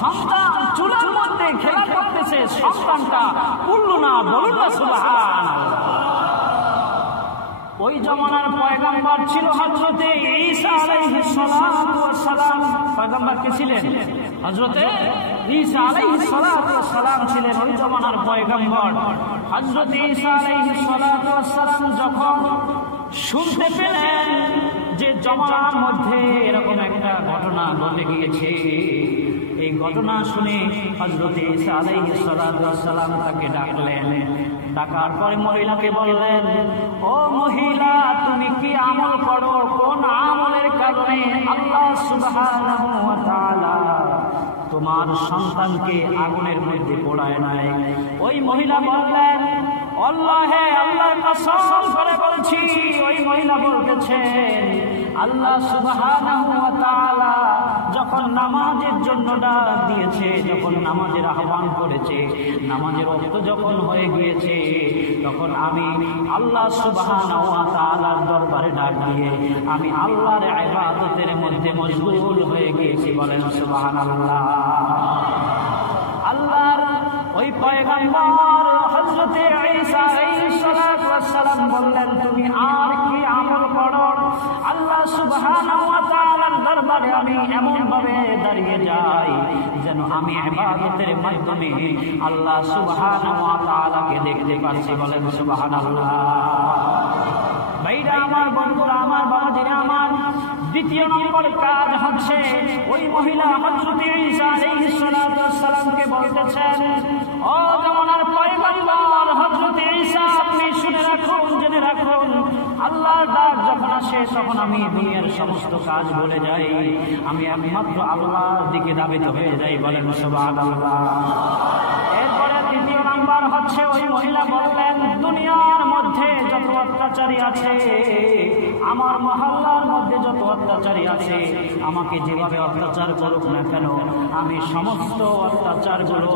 সন্তান চুলার মধ্যে খেলা করতেছে, সন্তানটা উল্লু না। বলুন না সুবহানাল্লাহ। ওই জমানার পয়গম্বর ছিল হযরতে ঈসা আলাইহিস সালাতু ওয়াস সালাম। পয়গম্বর কে ছিলেন? হযরতে ঈসা আলাইহিস সালাতু ওয়াস সালাম ছিলেন ওই জমানার পয়গম্বর। হযরতে ঈসা আলাইহিস সালাতু ওয়াস সালাম যখন শুনতে পেলেন যে জমানার মধ্যে এরকম একটা ঘটনা ঘটে গিয়েছে, এই ঘটনা শুনে হযরতে ঈসা আলাইহিস সালাতু ওয়াস সালাম তাকে ডাকলেন। ডাকার পরে মহিলাকে বললেন, ও মহিলা, তুমি কি আমল করো? কোন আমলের কারণে আল্লাহ সুবহানাহু ওয়া তাআলা তোমার সন্তানকে আগুনের মধ্যে পোড়ায় নাই? ওই মহিলা বললেন, আল্লাহে, আল্লাহর কসম করে বলছি। ওই মহিলা বলতেছেন, আল্লাহ সুবহানাহু ওয়া তাআলা যখন নামাজের জন্য ডাক দিয়েছে, যখন নামাজের আহ্বান করেছে, নামাজের ওয়াক্ত যখন হয়ে গিয়েছে, তখন আমি আল্লাহ সুবহানাহু ওয়া তাআলার দরবারে ডাক দিয়ে আমি আল্লাহর ইবাদতের মধ্যে মশগুল হয়ে গিয়েছি। বলেন সুবহানাল্লাহ। আল্লাহর ওই পয়গম্বর হযরতে ঈসা আলাইহিস সালাতু ওয়াস সালাম বললেন, তুমি আর কি আমল করো? আল্লাহ সুবহানাহু ওয়া তাআলার দরবারে আমি এমন ভাবে দাঁড়িয়ে যাই যেন আমি ইবাদতের মাধ্যমে আল্লাহ সুবহানাহু ওয়া তাআলাকে দেখতে পাচ্ছি। বলেন সুবহানাল্লাহ। ভাইরা আমার, বন্ধুরা আমার, বাবাজিরা আমার, দ্বিতীয় নম্বর কাজ হচ্ছে ওই মহিলা হযরত ঈসা আলাইহিস সালাতু ওয়াস সালামকে বলতেছেন, ও জামানার পয়গম্বর হযরত ঈসা, আপনি শুনে রাখুন, জেনে রাখুন, আল্লাহর ডাক যখন আসে তখন আমি দুনিয়ার সমস্ত কাজ ভুলে যাই, আমি একমাত্র আল্লাহর দিকে ধাবিত হয়ে যাই। বলেন সুবহানাল্লাহ। এরপরে তৃতীয় নাম্বার হচ্ছে ওই মহিলা বললেন, দুনিয়ার মধ্যে যত অত্যাচারী আছে, আমার মহল্লার মধ্যে যত অত্যাচারী আছে, আমাকে যেভাবে অত্যাচার করুক না কেন, আমি সমস্ত অত্যাচারগুলো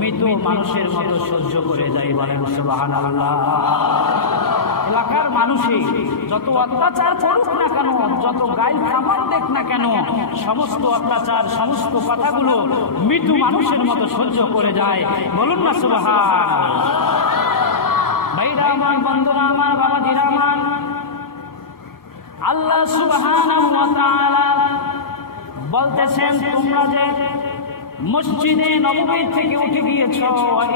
মৃত মানুষের মতো সহ্য করে যাই। বলেন সুবহানাল্লাহ। এলাকার মানুষই যত অত্যাচার করুক না কেন, যত গাইল কামান দেখ না কেন, সমস্ত অত্যাচার, সমস্ত কথাগুলো মৃত মানুষের মতো সহ্য করে যায়। বলুন না সুবহানাল্লাহ। ভাইরা আমার, বন্ধুরা আমার, বাবাজিরা আমার, আল্লাহ সুবহানাহু ওয়া তাআলা বলতেছেন, তোমরা যে মসজিদে নববী থেকে উঠে গিয়েছো,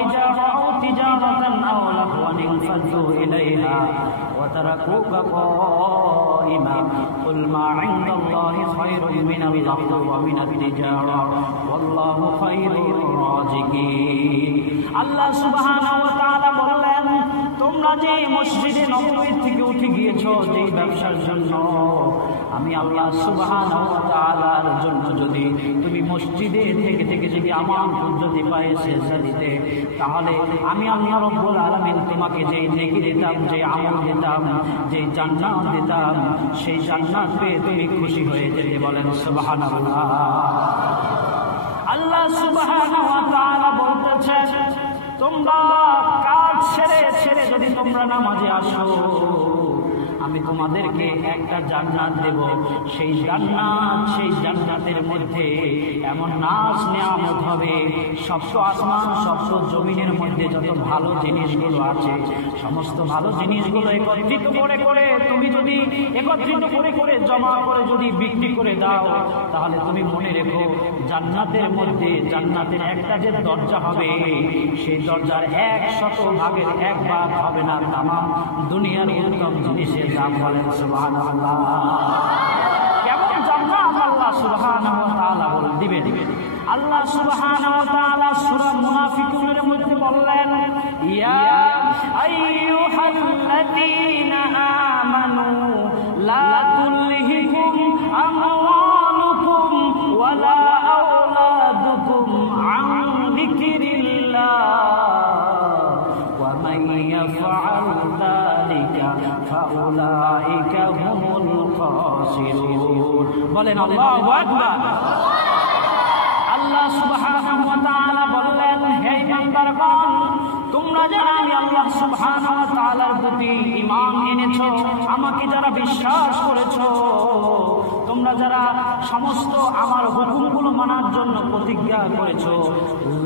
ইজা রাউ তিজারাতান আও লাহওয়ান ফাযু ইলাইহা ওয়া তারাকুকা কাইমা কুল মা ইনদাল্লাহি খায়রুম মিনাল লাহwi ওয়া মিনাত তিজারা ওয়াল্লাহু খায়রুর রাজিকিন। আল্লাহ সুবহানাহু ওয়া তাআলা বললেন, তোমরা যে মসজিদে নববী থেকে উঠে গিয়েছো যে ব্যবসার জন্য, আমি আল্লাহ সুবহানাহু ওয়া তাআলার জন্য যদি তুমি মসজিদে থেকে থেকে যদি আমার যদি পায়ে সেজদা দিতে, তাহলে আমি আল্লাহ রাব্বুল আলামিন তোমাকে যে নেকি দিতাম, যে আমল দিতাম, যে জান্নাত দিতাম, সেই জান্নাত পেয়ে তুমি খুশি হয়ে যেতে। বলেন সুবহানাল্লাহ। আল্লাহ সুবহানাহু ওয়া তাআলা বলতেছেন, তোমরা কাজ ছেড়ে ছেড়ে যদি তোমরা নামাজে আসো, আমি তোমাদেরকে একটা জান্নাত দেব। সেই জান্নাতের মধ্যে এমন নাজ নিয়ামত হবে, সপ্ত আসমান সপ্ত জমিনের মধ্যে যত ভালো জিনিসগুলো আছে, সমস্ত ভালো জিনিসগুলো একত্রিত করে করে তুমি যদি একত্রিত করে করে জমা করে যদি বিক্রি করে দাও, তাহলে তুমি মনে রেখো, জান্নাতের মধ্যে জান্নাতের একটা যে দরজা হবে, সেই দরজার 100 ভাগ হবে না তামাম দুনিয়ার উত্তম জিনিসের দাম। বলেন সুবহানাল্লাহ। কেমন জান্নাত আল্লাহ সুবহানাহু ওয়া তাআলা বলে দিবেন। আল্লাহ সুবহানাহু ওয়া তাআলা সূরা মুনাফিকুনের মধ্যে বললেন, ইয়া আইয়ুহাল্লাযীনা আমানু লা তুলহিকুম আমওয়ালুকুম ওয়ালা আওলাদুকুম আন যিকরিল্লাহ ওয়া মান ইয়াফআল যালিকা ফাউলাইকা হুমুল খাসিরুন। বলেন আল্লাহু আকবার। আল্লাহ সুবহানাহু ওয়া তাআলা বললেন, হে ইমানদারগণ, তোমরা যারা আমি আল্লাহ সুবহানাহু ওয়া তাআলার প্রতি ঈমান এনেছো, আমাকে যারা বিশ্বাস করেছো, তোমরা যারা সমস্ত আমার হুকুমগুলো মানার জন্য প্রতিজ্ঞা করেছো,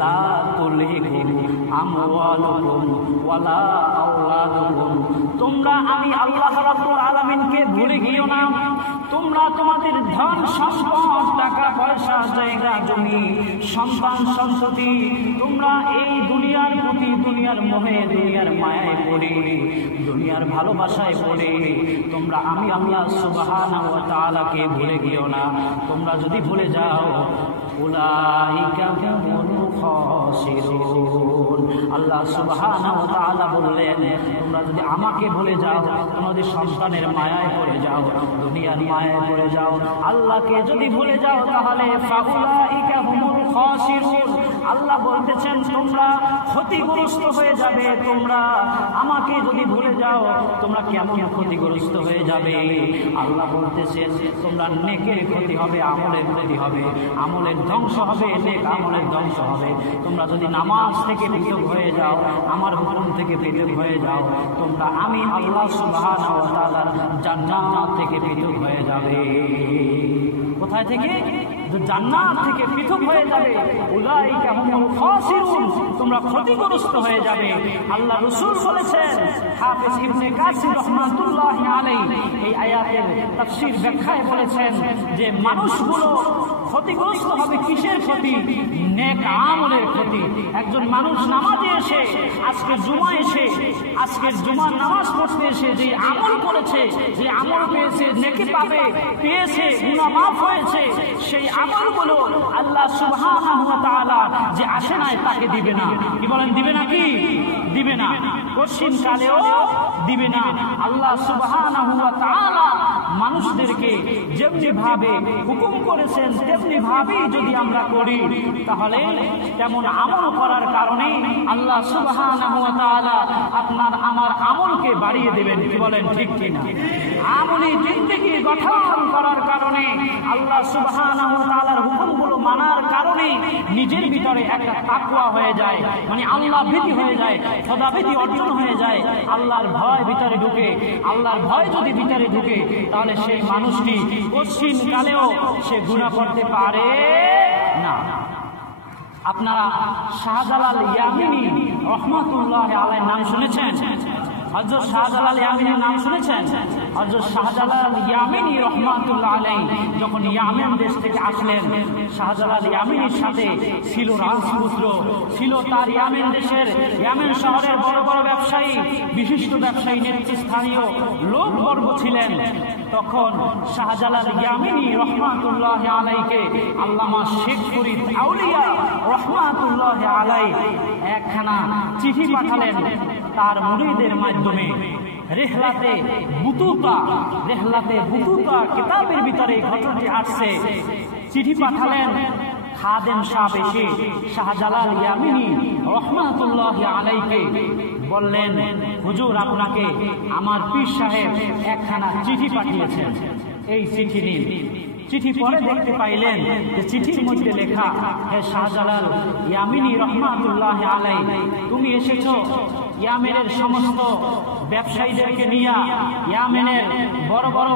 লা তুলহিকুম আমওয়ালুকুম ওয়ালা আওলাদুকুম, তোমরা আমি আল্লাহ রাব্বুল আলামিনকে ভুলে গিয়েও না। তোমরা তোমাদের ধন সম্পদ, টাকা পয়সা, জায়গা জমি, সন্তান সন্ততি, তোমরা এই দুনিয়ার প্রতি, দুনিয়ার মোহে, দুনিয়ার মায়ায় পড়ে, দুনিয়ার ভালোবাসায় পড়ে তোমরা আমি আল্লাহ সুবহানাহু ওয়া তাআলাকে ভুলে গিয়েও না। তোমরা যদি ভুলে যাও, উলাইকা হুমুল খাসিরুন। আল্লাহ সুবহানাহু ওয়া তাআলা বললেন, তোমরা যদি আমাকে ভুলে যাও, তোমাদের সন্তানের মায়ায় পড়ে যাও, দুনিয়ার মায়ায় পড়ে যাও, আল্লাহকে যদি ভুলে যাও, তাহলে ফাউলাইকা হুমুল খাসিরুন। আল্লাহ বলতেছেন, তোমরা ক্ষতিগ্রস্ত হয়ে যাবে। তোমরা আমাকে যদি ভুলে যাও, তোমরা কেমন ক্ষতিগ্রস্ত হয়ে যাবে? আল্লাহ বলতেছেন, তোমরা নেকের ক্ষতি হবে, আমলের ক্ষতি হবে, আমলের ধ্বংস হবে, নেক আমলের ধ্বংস হবে। তোমরা যদি নামাজ থেকে পৃথক হয়ে যাও, আমার হুকুম থেকে পৃথক হয়ে যাও, তোমরা আমি আল্লাহ সুবহানাহু ওয়া তাআলার জান্নাত থেকে পৃথক হয়ে যাবে। কোথায় থেকে? জান্নাত থেকে পৃথক হয়ে যাবে। উলাইকা হুমুল খাসিরুন, তোমরা ক্ষতিগ্রস্ত হয়ে যাবে। আল্লাহ রাসূল বলেছেন, হাফেজ ইবনে কাসির রাহমাতুল্লাহি আলাইহি এই আয়াতের তাফসীর ব্যাখ্যায় বলেছেন যে মানুষগুলো ক্ষতিগ্রস্ত হবে কিসের ক্ষতি? নেক আমলের ক্ষতি। একজন মানুষ নামাজে এসে আজকে জুমা এসে আজকের জুমার নামাজ পড়তে এসে যে আমল করেছে, যে আমল পেয়েছে, নেকি পাবে পেয়েছে, গুনাহ মাফ হয়েছে, সেই আমলগুলো আল্লাহ সুবহানাহু ওয়া তাআলা যে আসে নাই তাকে দিবে না। কি বলেন, দিবে না? কি দিবে না? কঠিন কালেও দিবে না। আল্লাহ সুবহানাহু ওয়া তাআলা মানুষদেরকে যেমনি ভাবে হুকুম করেছেন তেমনি ভাবেই যদি আমরা করি তাহলে তেমন আমল করার কারণে আল্লাহ সুবহানাহু ওয়া তাআলা আপনার আমার আমলকে বাড়িয়ে দেবেন। কি বলেন, ঠিক কিনা? আমলি জিন্দেগি গঠন করার কারণে আল্লাহ সুবহানাহু ওয়া তাআলার হুকুমগুলো মানার কারণে নিজের ভিতরে একটা তাকওয়া হয়ে যায়, মানে আল্লাহ ভীতি হয়ে যায়, খোদা ভীতি অর্জন হয়ে যায়। আল্লাহর ভয় ভিতরে ঢুকে, আল্লাহর ভয় যদি ভিতরে ঢুকে তাহলে সেই মানুষটি কঠিন কালেও সে গুনাহ করতে পারে না। আপনারা শাহজালাল ইয়ামিনী রহমাতুল্লাহ আলাইহির নাম শুনেছেন? হযরত শাহজালাল ইয়ামিনীর নাম শুনেছেন? হযরত শাহজালাল ইয়ামিনী রহমাতুল্লাহ আলাইহি যখন ইয়ামেন দেশ থেকে আসলেন, শাহজালাল ইয়ামিনীর সাথে ছিল রাজপুত্র, ছিল তার ইয়ামেন দেশের, ইয়ামেন শহরের বড় বড় ব্যবসায়ী, বিশিষ্ট ব্যবসায়ী, নেতৃস্থানীয় লোকবর্গ ছিলেন। তখন শাহজালাল ইয়ামিনী রহমাতুল্লাহ আলাইহিকে আল্লামা শেখ ফরিদ আউলিয়া রহমাতুল্লাহ আলাইহি একখানা চিঠি পাঠালেন তার মুরিদের মাধ্যমে। রেহলাতে বুতুতা কিতাবের ভিতরে ঘটনাটি আসছে। চিঠি পাঠালেন, খাদেম সাহেব এসে শাহজালাল ইয়ামিনী রহমাতুল্লাহ আলাইহিকে বললেন, হুজুর আপনাকে আমার পীর সাহেব একখানা চিঠি পাঠিয়েছেন, এই চিঠি নিন। চিঠি পরে দেখতে পাইলেন যে চিঠির মধ্যে লেখা, হে শাহজালাল ইয়ামিনী রহমাতুল্লাহ আলাইহি, তুমি এসেছো ইয়ামেনের সমস্ত ব্যবসায়ীদেরকে নিয়ে, ইয়ামেনের বড় বড়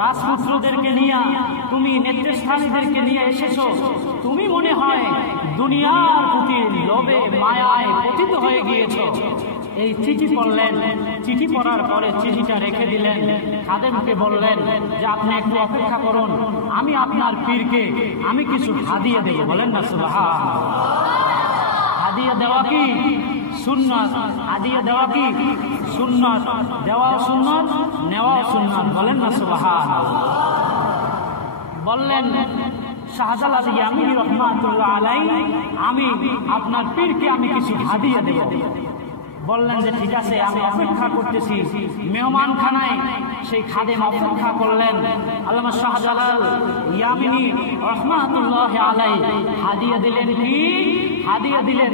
রাজপুত্রদেরকে নিয়ে, তুমি নেতৃস্থানীদেরকে নিয়ে এসেছো। তুমি মনে হয় দুনিয়ার প্রতি লোভে মায়ায় পতিত হয়ে গিয়েছো। এই চিঠি পড়লেন। চিঠি পড়ার পরে চিঠিটা রেখে দিলেন। খাদেমকে বললেন যে আপনি একটু অপেক্ষা করুন, আমি আপনার পীরকে আমি কিছু হাদিয়া দেব। বলেন না সুবহানাল্লাহ। হাদিয়া দেওয়া কি সুন্নাত? হাদিয়া দেওয়া কি সুন্নাত? দেওয়াও সুন্নাত, নেওয়াও সুন্নাত। বলেন না সুবহানাল্লাহ। বললেন শাহজালাল ইয়ামিনী রহমাতুল্লাহ আলাইহি, আমি আপনার পীরকে আমি কিছু হাদিয়া দেব। বললেন যে ঠিক আছে, আমি অপেক্ষা করতেছি। মেহমানখানায় সেই খাদেম অপেক্ষা করলেন। আল্লামা শাহজালাল ইয়ামিনী রহমাতুল্লাহ আলাইহি হাদিয়া দিলেন কি? হাদিয়া দিলেন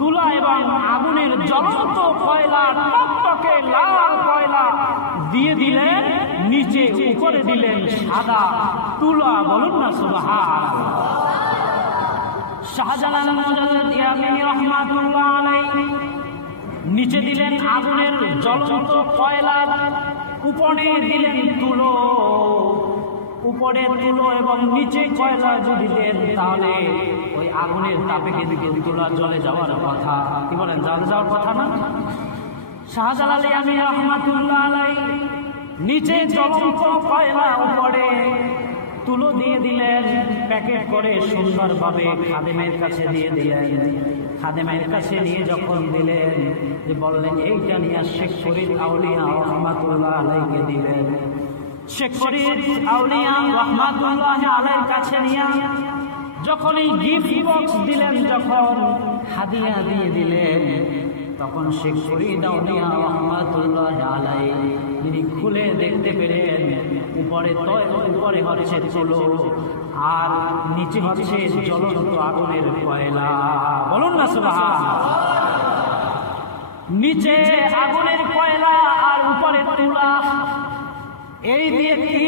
তুলা এবং আগুনের জ্বলন্ত কয়লা, টকটকে লাল কয়লা দিয়ে দিলেন নিচে, উপরে দিলেন সাদা তুলা। বলুন না সুবহানাল্লাহ। শাহজালাল ইয়ামিনী রহমাতুল্লাহ আলাইহি নিচে দিলেন আগুনের জ্বলন্ত কয়লা, উপরে দিলেন তুলো। উপরে তুলো এবং নিচে কয়লা যদি দেন তাহলে ওই আগুনের তাপে কিন্তু তুলা জ্বলে যাওয়ার কথা। কি বলেন, জ্বলে যাওয়ার কথা না? শাহজালাল ইয়ামিনী রহমাতুল্লাহ আলাইহি নিচে জ্বলন্ত কয়লা, উপরে তুলো দিয়ে দিলেন, প্যাকেট করে সুন্দরভাবে খাদেমের কাছে দিয়ে দিলেন। খাদেমের কাছে নিয়ে যখন দিলেন, যে বললেন এইটা নিয়ে শেখ ফরিদ আউলিয়া রহমাতুল্লাহ আলাইহিকে দিলেন। শেখ ফরিদ আউলিয়া রহমাতুল্লাহ আলাইহির কাছে নিয়ে যখন এই গিফট বক্স দিলেন, যখন হাদিয়া দিয়ে দিলেন, তখন শেখ ফরিদ আউলিয়া রহমাতুল্লাহ আলাইহি তিনি খুলে দেখতে পেলেন উপরে হচ্ছে তুলো আর নিচে হচ্ছে জ্বলন্ত আগুনের কয়লা। বলুন না সুবহানাল্লাহ। নিচে আগুনের কয়লা আর উপরে তুলা। এই দিয়ে কি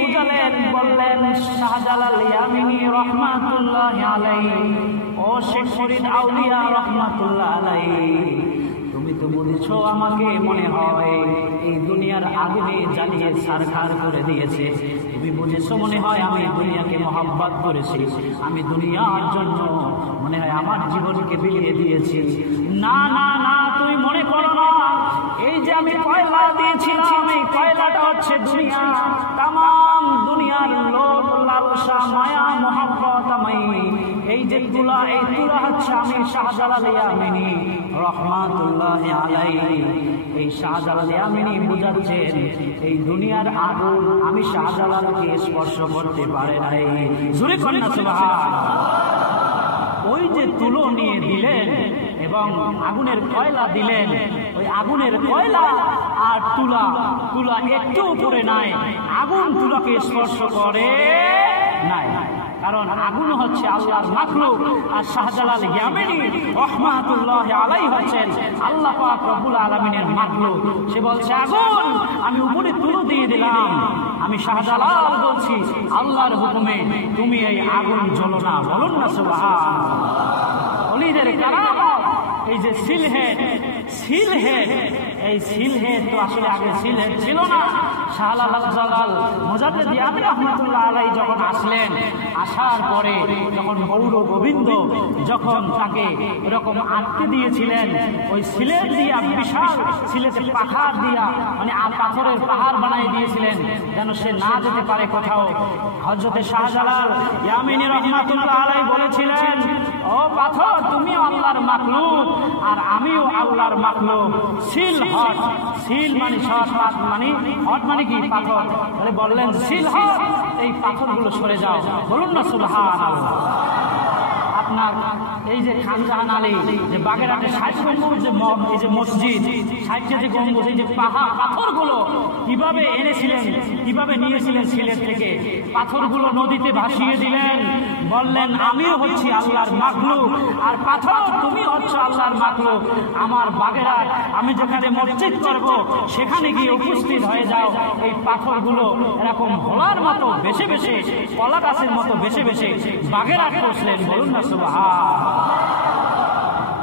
বুঝালেন? বললেন শাহজালাল ইয়ামিনী রহমাতুল্লাহ আলাইহি, ও শেখ ফরিদ আউলিয়া রহমাতুল্লাহ আলাইহি, তুমি তো বুঝেছো আমাকে মনে হয় এই দুনিয়ার আগুনে জ্বালিয়ে ছারখার করে দিয়েছে। তুমি বুঝেছো মনে হয় আমি দুনিয়াকে মহব্বত করেছি, আমি দুনিয়ার জন্য মনে হয় আমার জীবনকে বিলিয়ে দিয়েছি। না না না, তুমি মনে করো না, এই যে আমি কয়লা দিয়েছিলাম, এই কয়লাটা হচ্ছে দুনিয়া। তামাম দুনিয়ার লোক লালসা মায়া মহব্বত আমি এই যে তুলা, এই তুলা হচ্ছে আমি শাহজালাল ইয়ামিনী রহমাতুল্লাহি আলাইহি। এই শাহজালাল ইয়ামিনী বুঝাচ্ছেন এই দুনিয়ার আগুন আমি শাহজালালকে স্পর্শ করতে পারে নাই। জোরে কন্যা সুবহানাল্লাহ। ওই যে তুলো নিয়ে দিলেন এবং আগুনের কয়লা দিলেন, ওই আগুনের কয়লা আর তুলা, তুলা একটু উপরে নাই, আগুন তুলাকে স্পর্শ করে নাই। কারণ আগুন হচ্ছে আল্লাহর মাখলুক আর শাহজালাল ইয়ামিনী রাহমাতুল্লাহি আলাইহি হচ্ছেন আল্লাহ পাক রব্বুল আলামিনের মাখলুক। সে বলছে আগুন আমি উপরে তুলো দিয়ে দিলাম, আমি শাহজালাল বলছি আল্লাহর হুকুমে তুমি এই আগুন জ্বলো না। বলুন না সুবহানাল্লাহ। ওলিদের কারামত এই যে সিলহেড, সিলহেড, এই সিলহেড তো আসলে আগে সিলহেড ছিল না। শাহজালাল মুজাদ্দিদ ইয়ামিনী রাহমাতুল্লাহ আলাইহি যখন আসলেন, আসার পরে যখন গৌর গোবিন্দ যখন তাকে এরকম আটকে দিয়েছিলেন, ওই সিলেট দিয়া বিশাল সিলেটের পাহাড় দিয়া মানে পাথরের পাহাড় বানিয়ে দিয়েছিলেন যেন সে না যেতে পারে কোথাও। হযরতে শাহজালাল ইয়ামিনী রাহমাতুল্লাহ আলাইহি বলেছিলেন, ও পাথর তুমিও আল্লাহর মাখলুক আর আমিও আল্লাহর মাখলুক। সিল হট, সিল মানে শট, মানে হট মানে কি পাথর। তাহলে বললেন সিল হট, এই পাথরগুলো সরে যাও। বলুন না সুবহানাল্লাহ। আপনার এই যে খান জাহান আলী যে বাগেরহাটে ৬০ গম্বুজ এই যে মসজিদ, ৬০টা যে গম্বুজ, এই যে পাথরগুলো কিভাবে এনেছিলেন, কিভাবে নিয়েছিলেন সিলেট থেকে, পাথরগুলো নদীতে ভাসিয়ে দিলেন। বললেন আমিও হচ্ছি আল্লাহর মাখলুক আর পাথর তুমি হচ্ছ আল্লাহর মাখলুক। আমার বাগেরহাট আমি যেখানে মসজিদ করব সেখানে গিয়ে উপস্থিত হয়ে যাও। এই পাথরগুলো এরকম ভোলার মতো বেশে বেশে, কলা গাছের মতো বেশে বেশে বাগেরহাট পৌঁছলেন। বলুন না সুবহানাল্লাহ।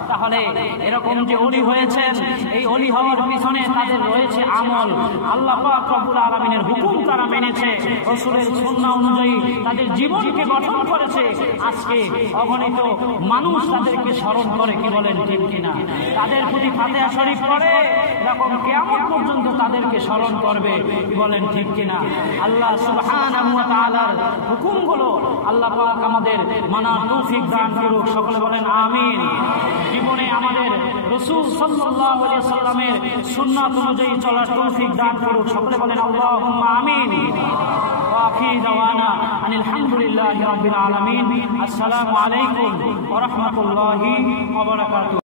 তাহলে এরকম যে ওলি হয়েছেন, এই ওলি হওয়ার পিছনে তাদের রয়েছে আমল। আল্লাহ পাক রব্বুল আলামিনের হুকুম তারা মেনেছে, রাসূলের সুন্নাহ অনুযায়ী তাদের জীবনকে গঠন করেছে। আজকে অগণিত মানুষ তাদেরকে স্মরণ করে, কি বলেন ঠিক কিনা? তাদের প্রতি ফাতিহা শরীফ পড়ে, এরকম কিয়ামত পর্যন্ত তাদেরকে স্মরণ করবে, কি বলেন ঠিক কিনা? আল্লাহ সুবহানাহু ওয়া তাআলার হুকুমগুলো আল্লাহ পাক আমাদের মানার তৌফিক দান করুক। সকলে বলেন আমিন। জীবনে আমাদের রাসূল সাল্লাল্লাহু আলাইহি ওয়াসাল্লামের সুন্নাত অনুযায়ী চলার তৌফিক দান করুক। সকলে বলেন আল্লাহুম্মা আমিন। ওয়া আখিরু দাওয়ানা আনিল হামদুলিল্লাহি রাব্বিল আলামিন। আসসালামু আলাইকুম ওয়া রাহমাতুল্লাহি ওয়া বারাকাতুহু।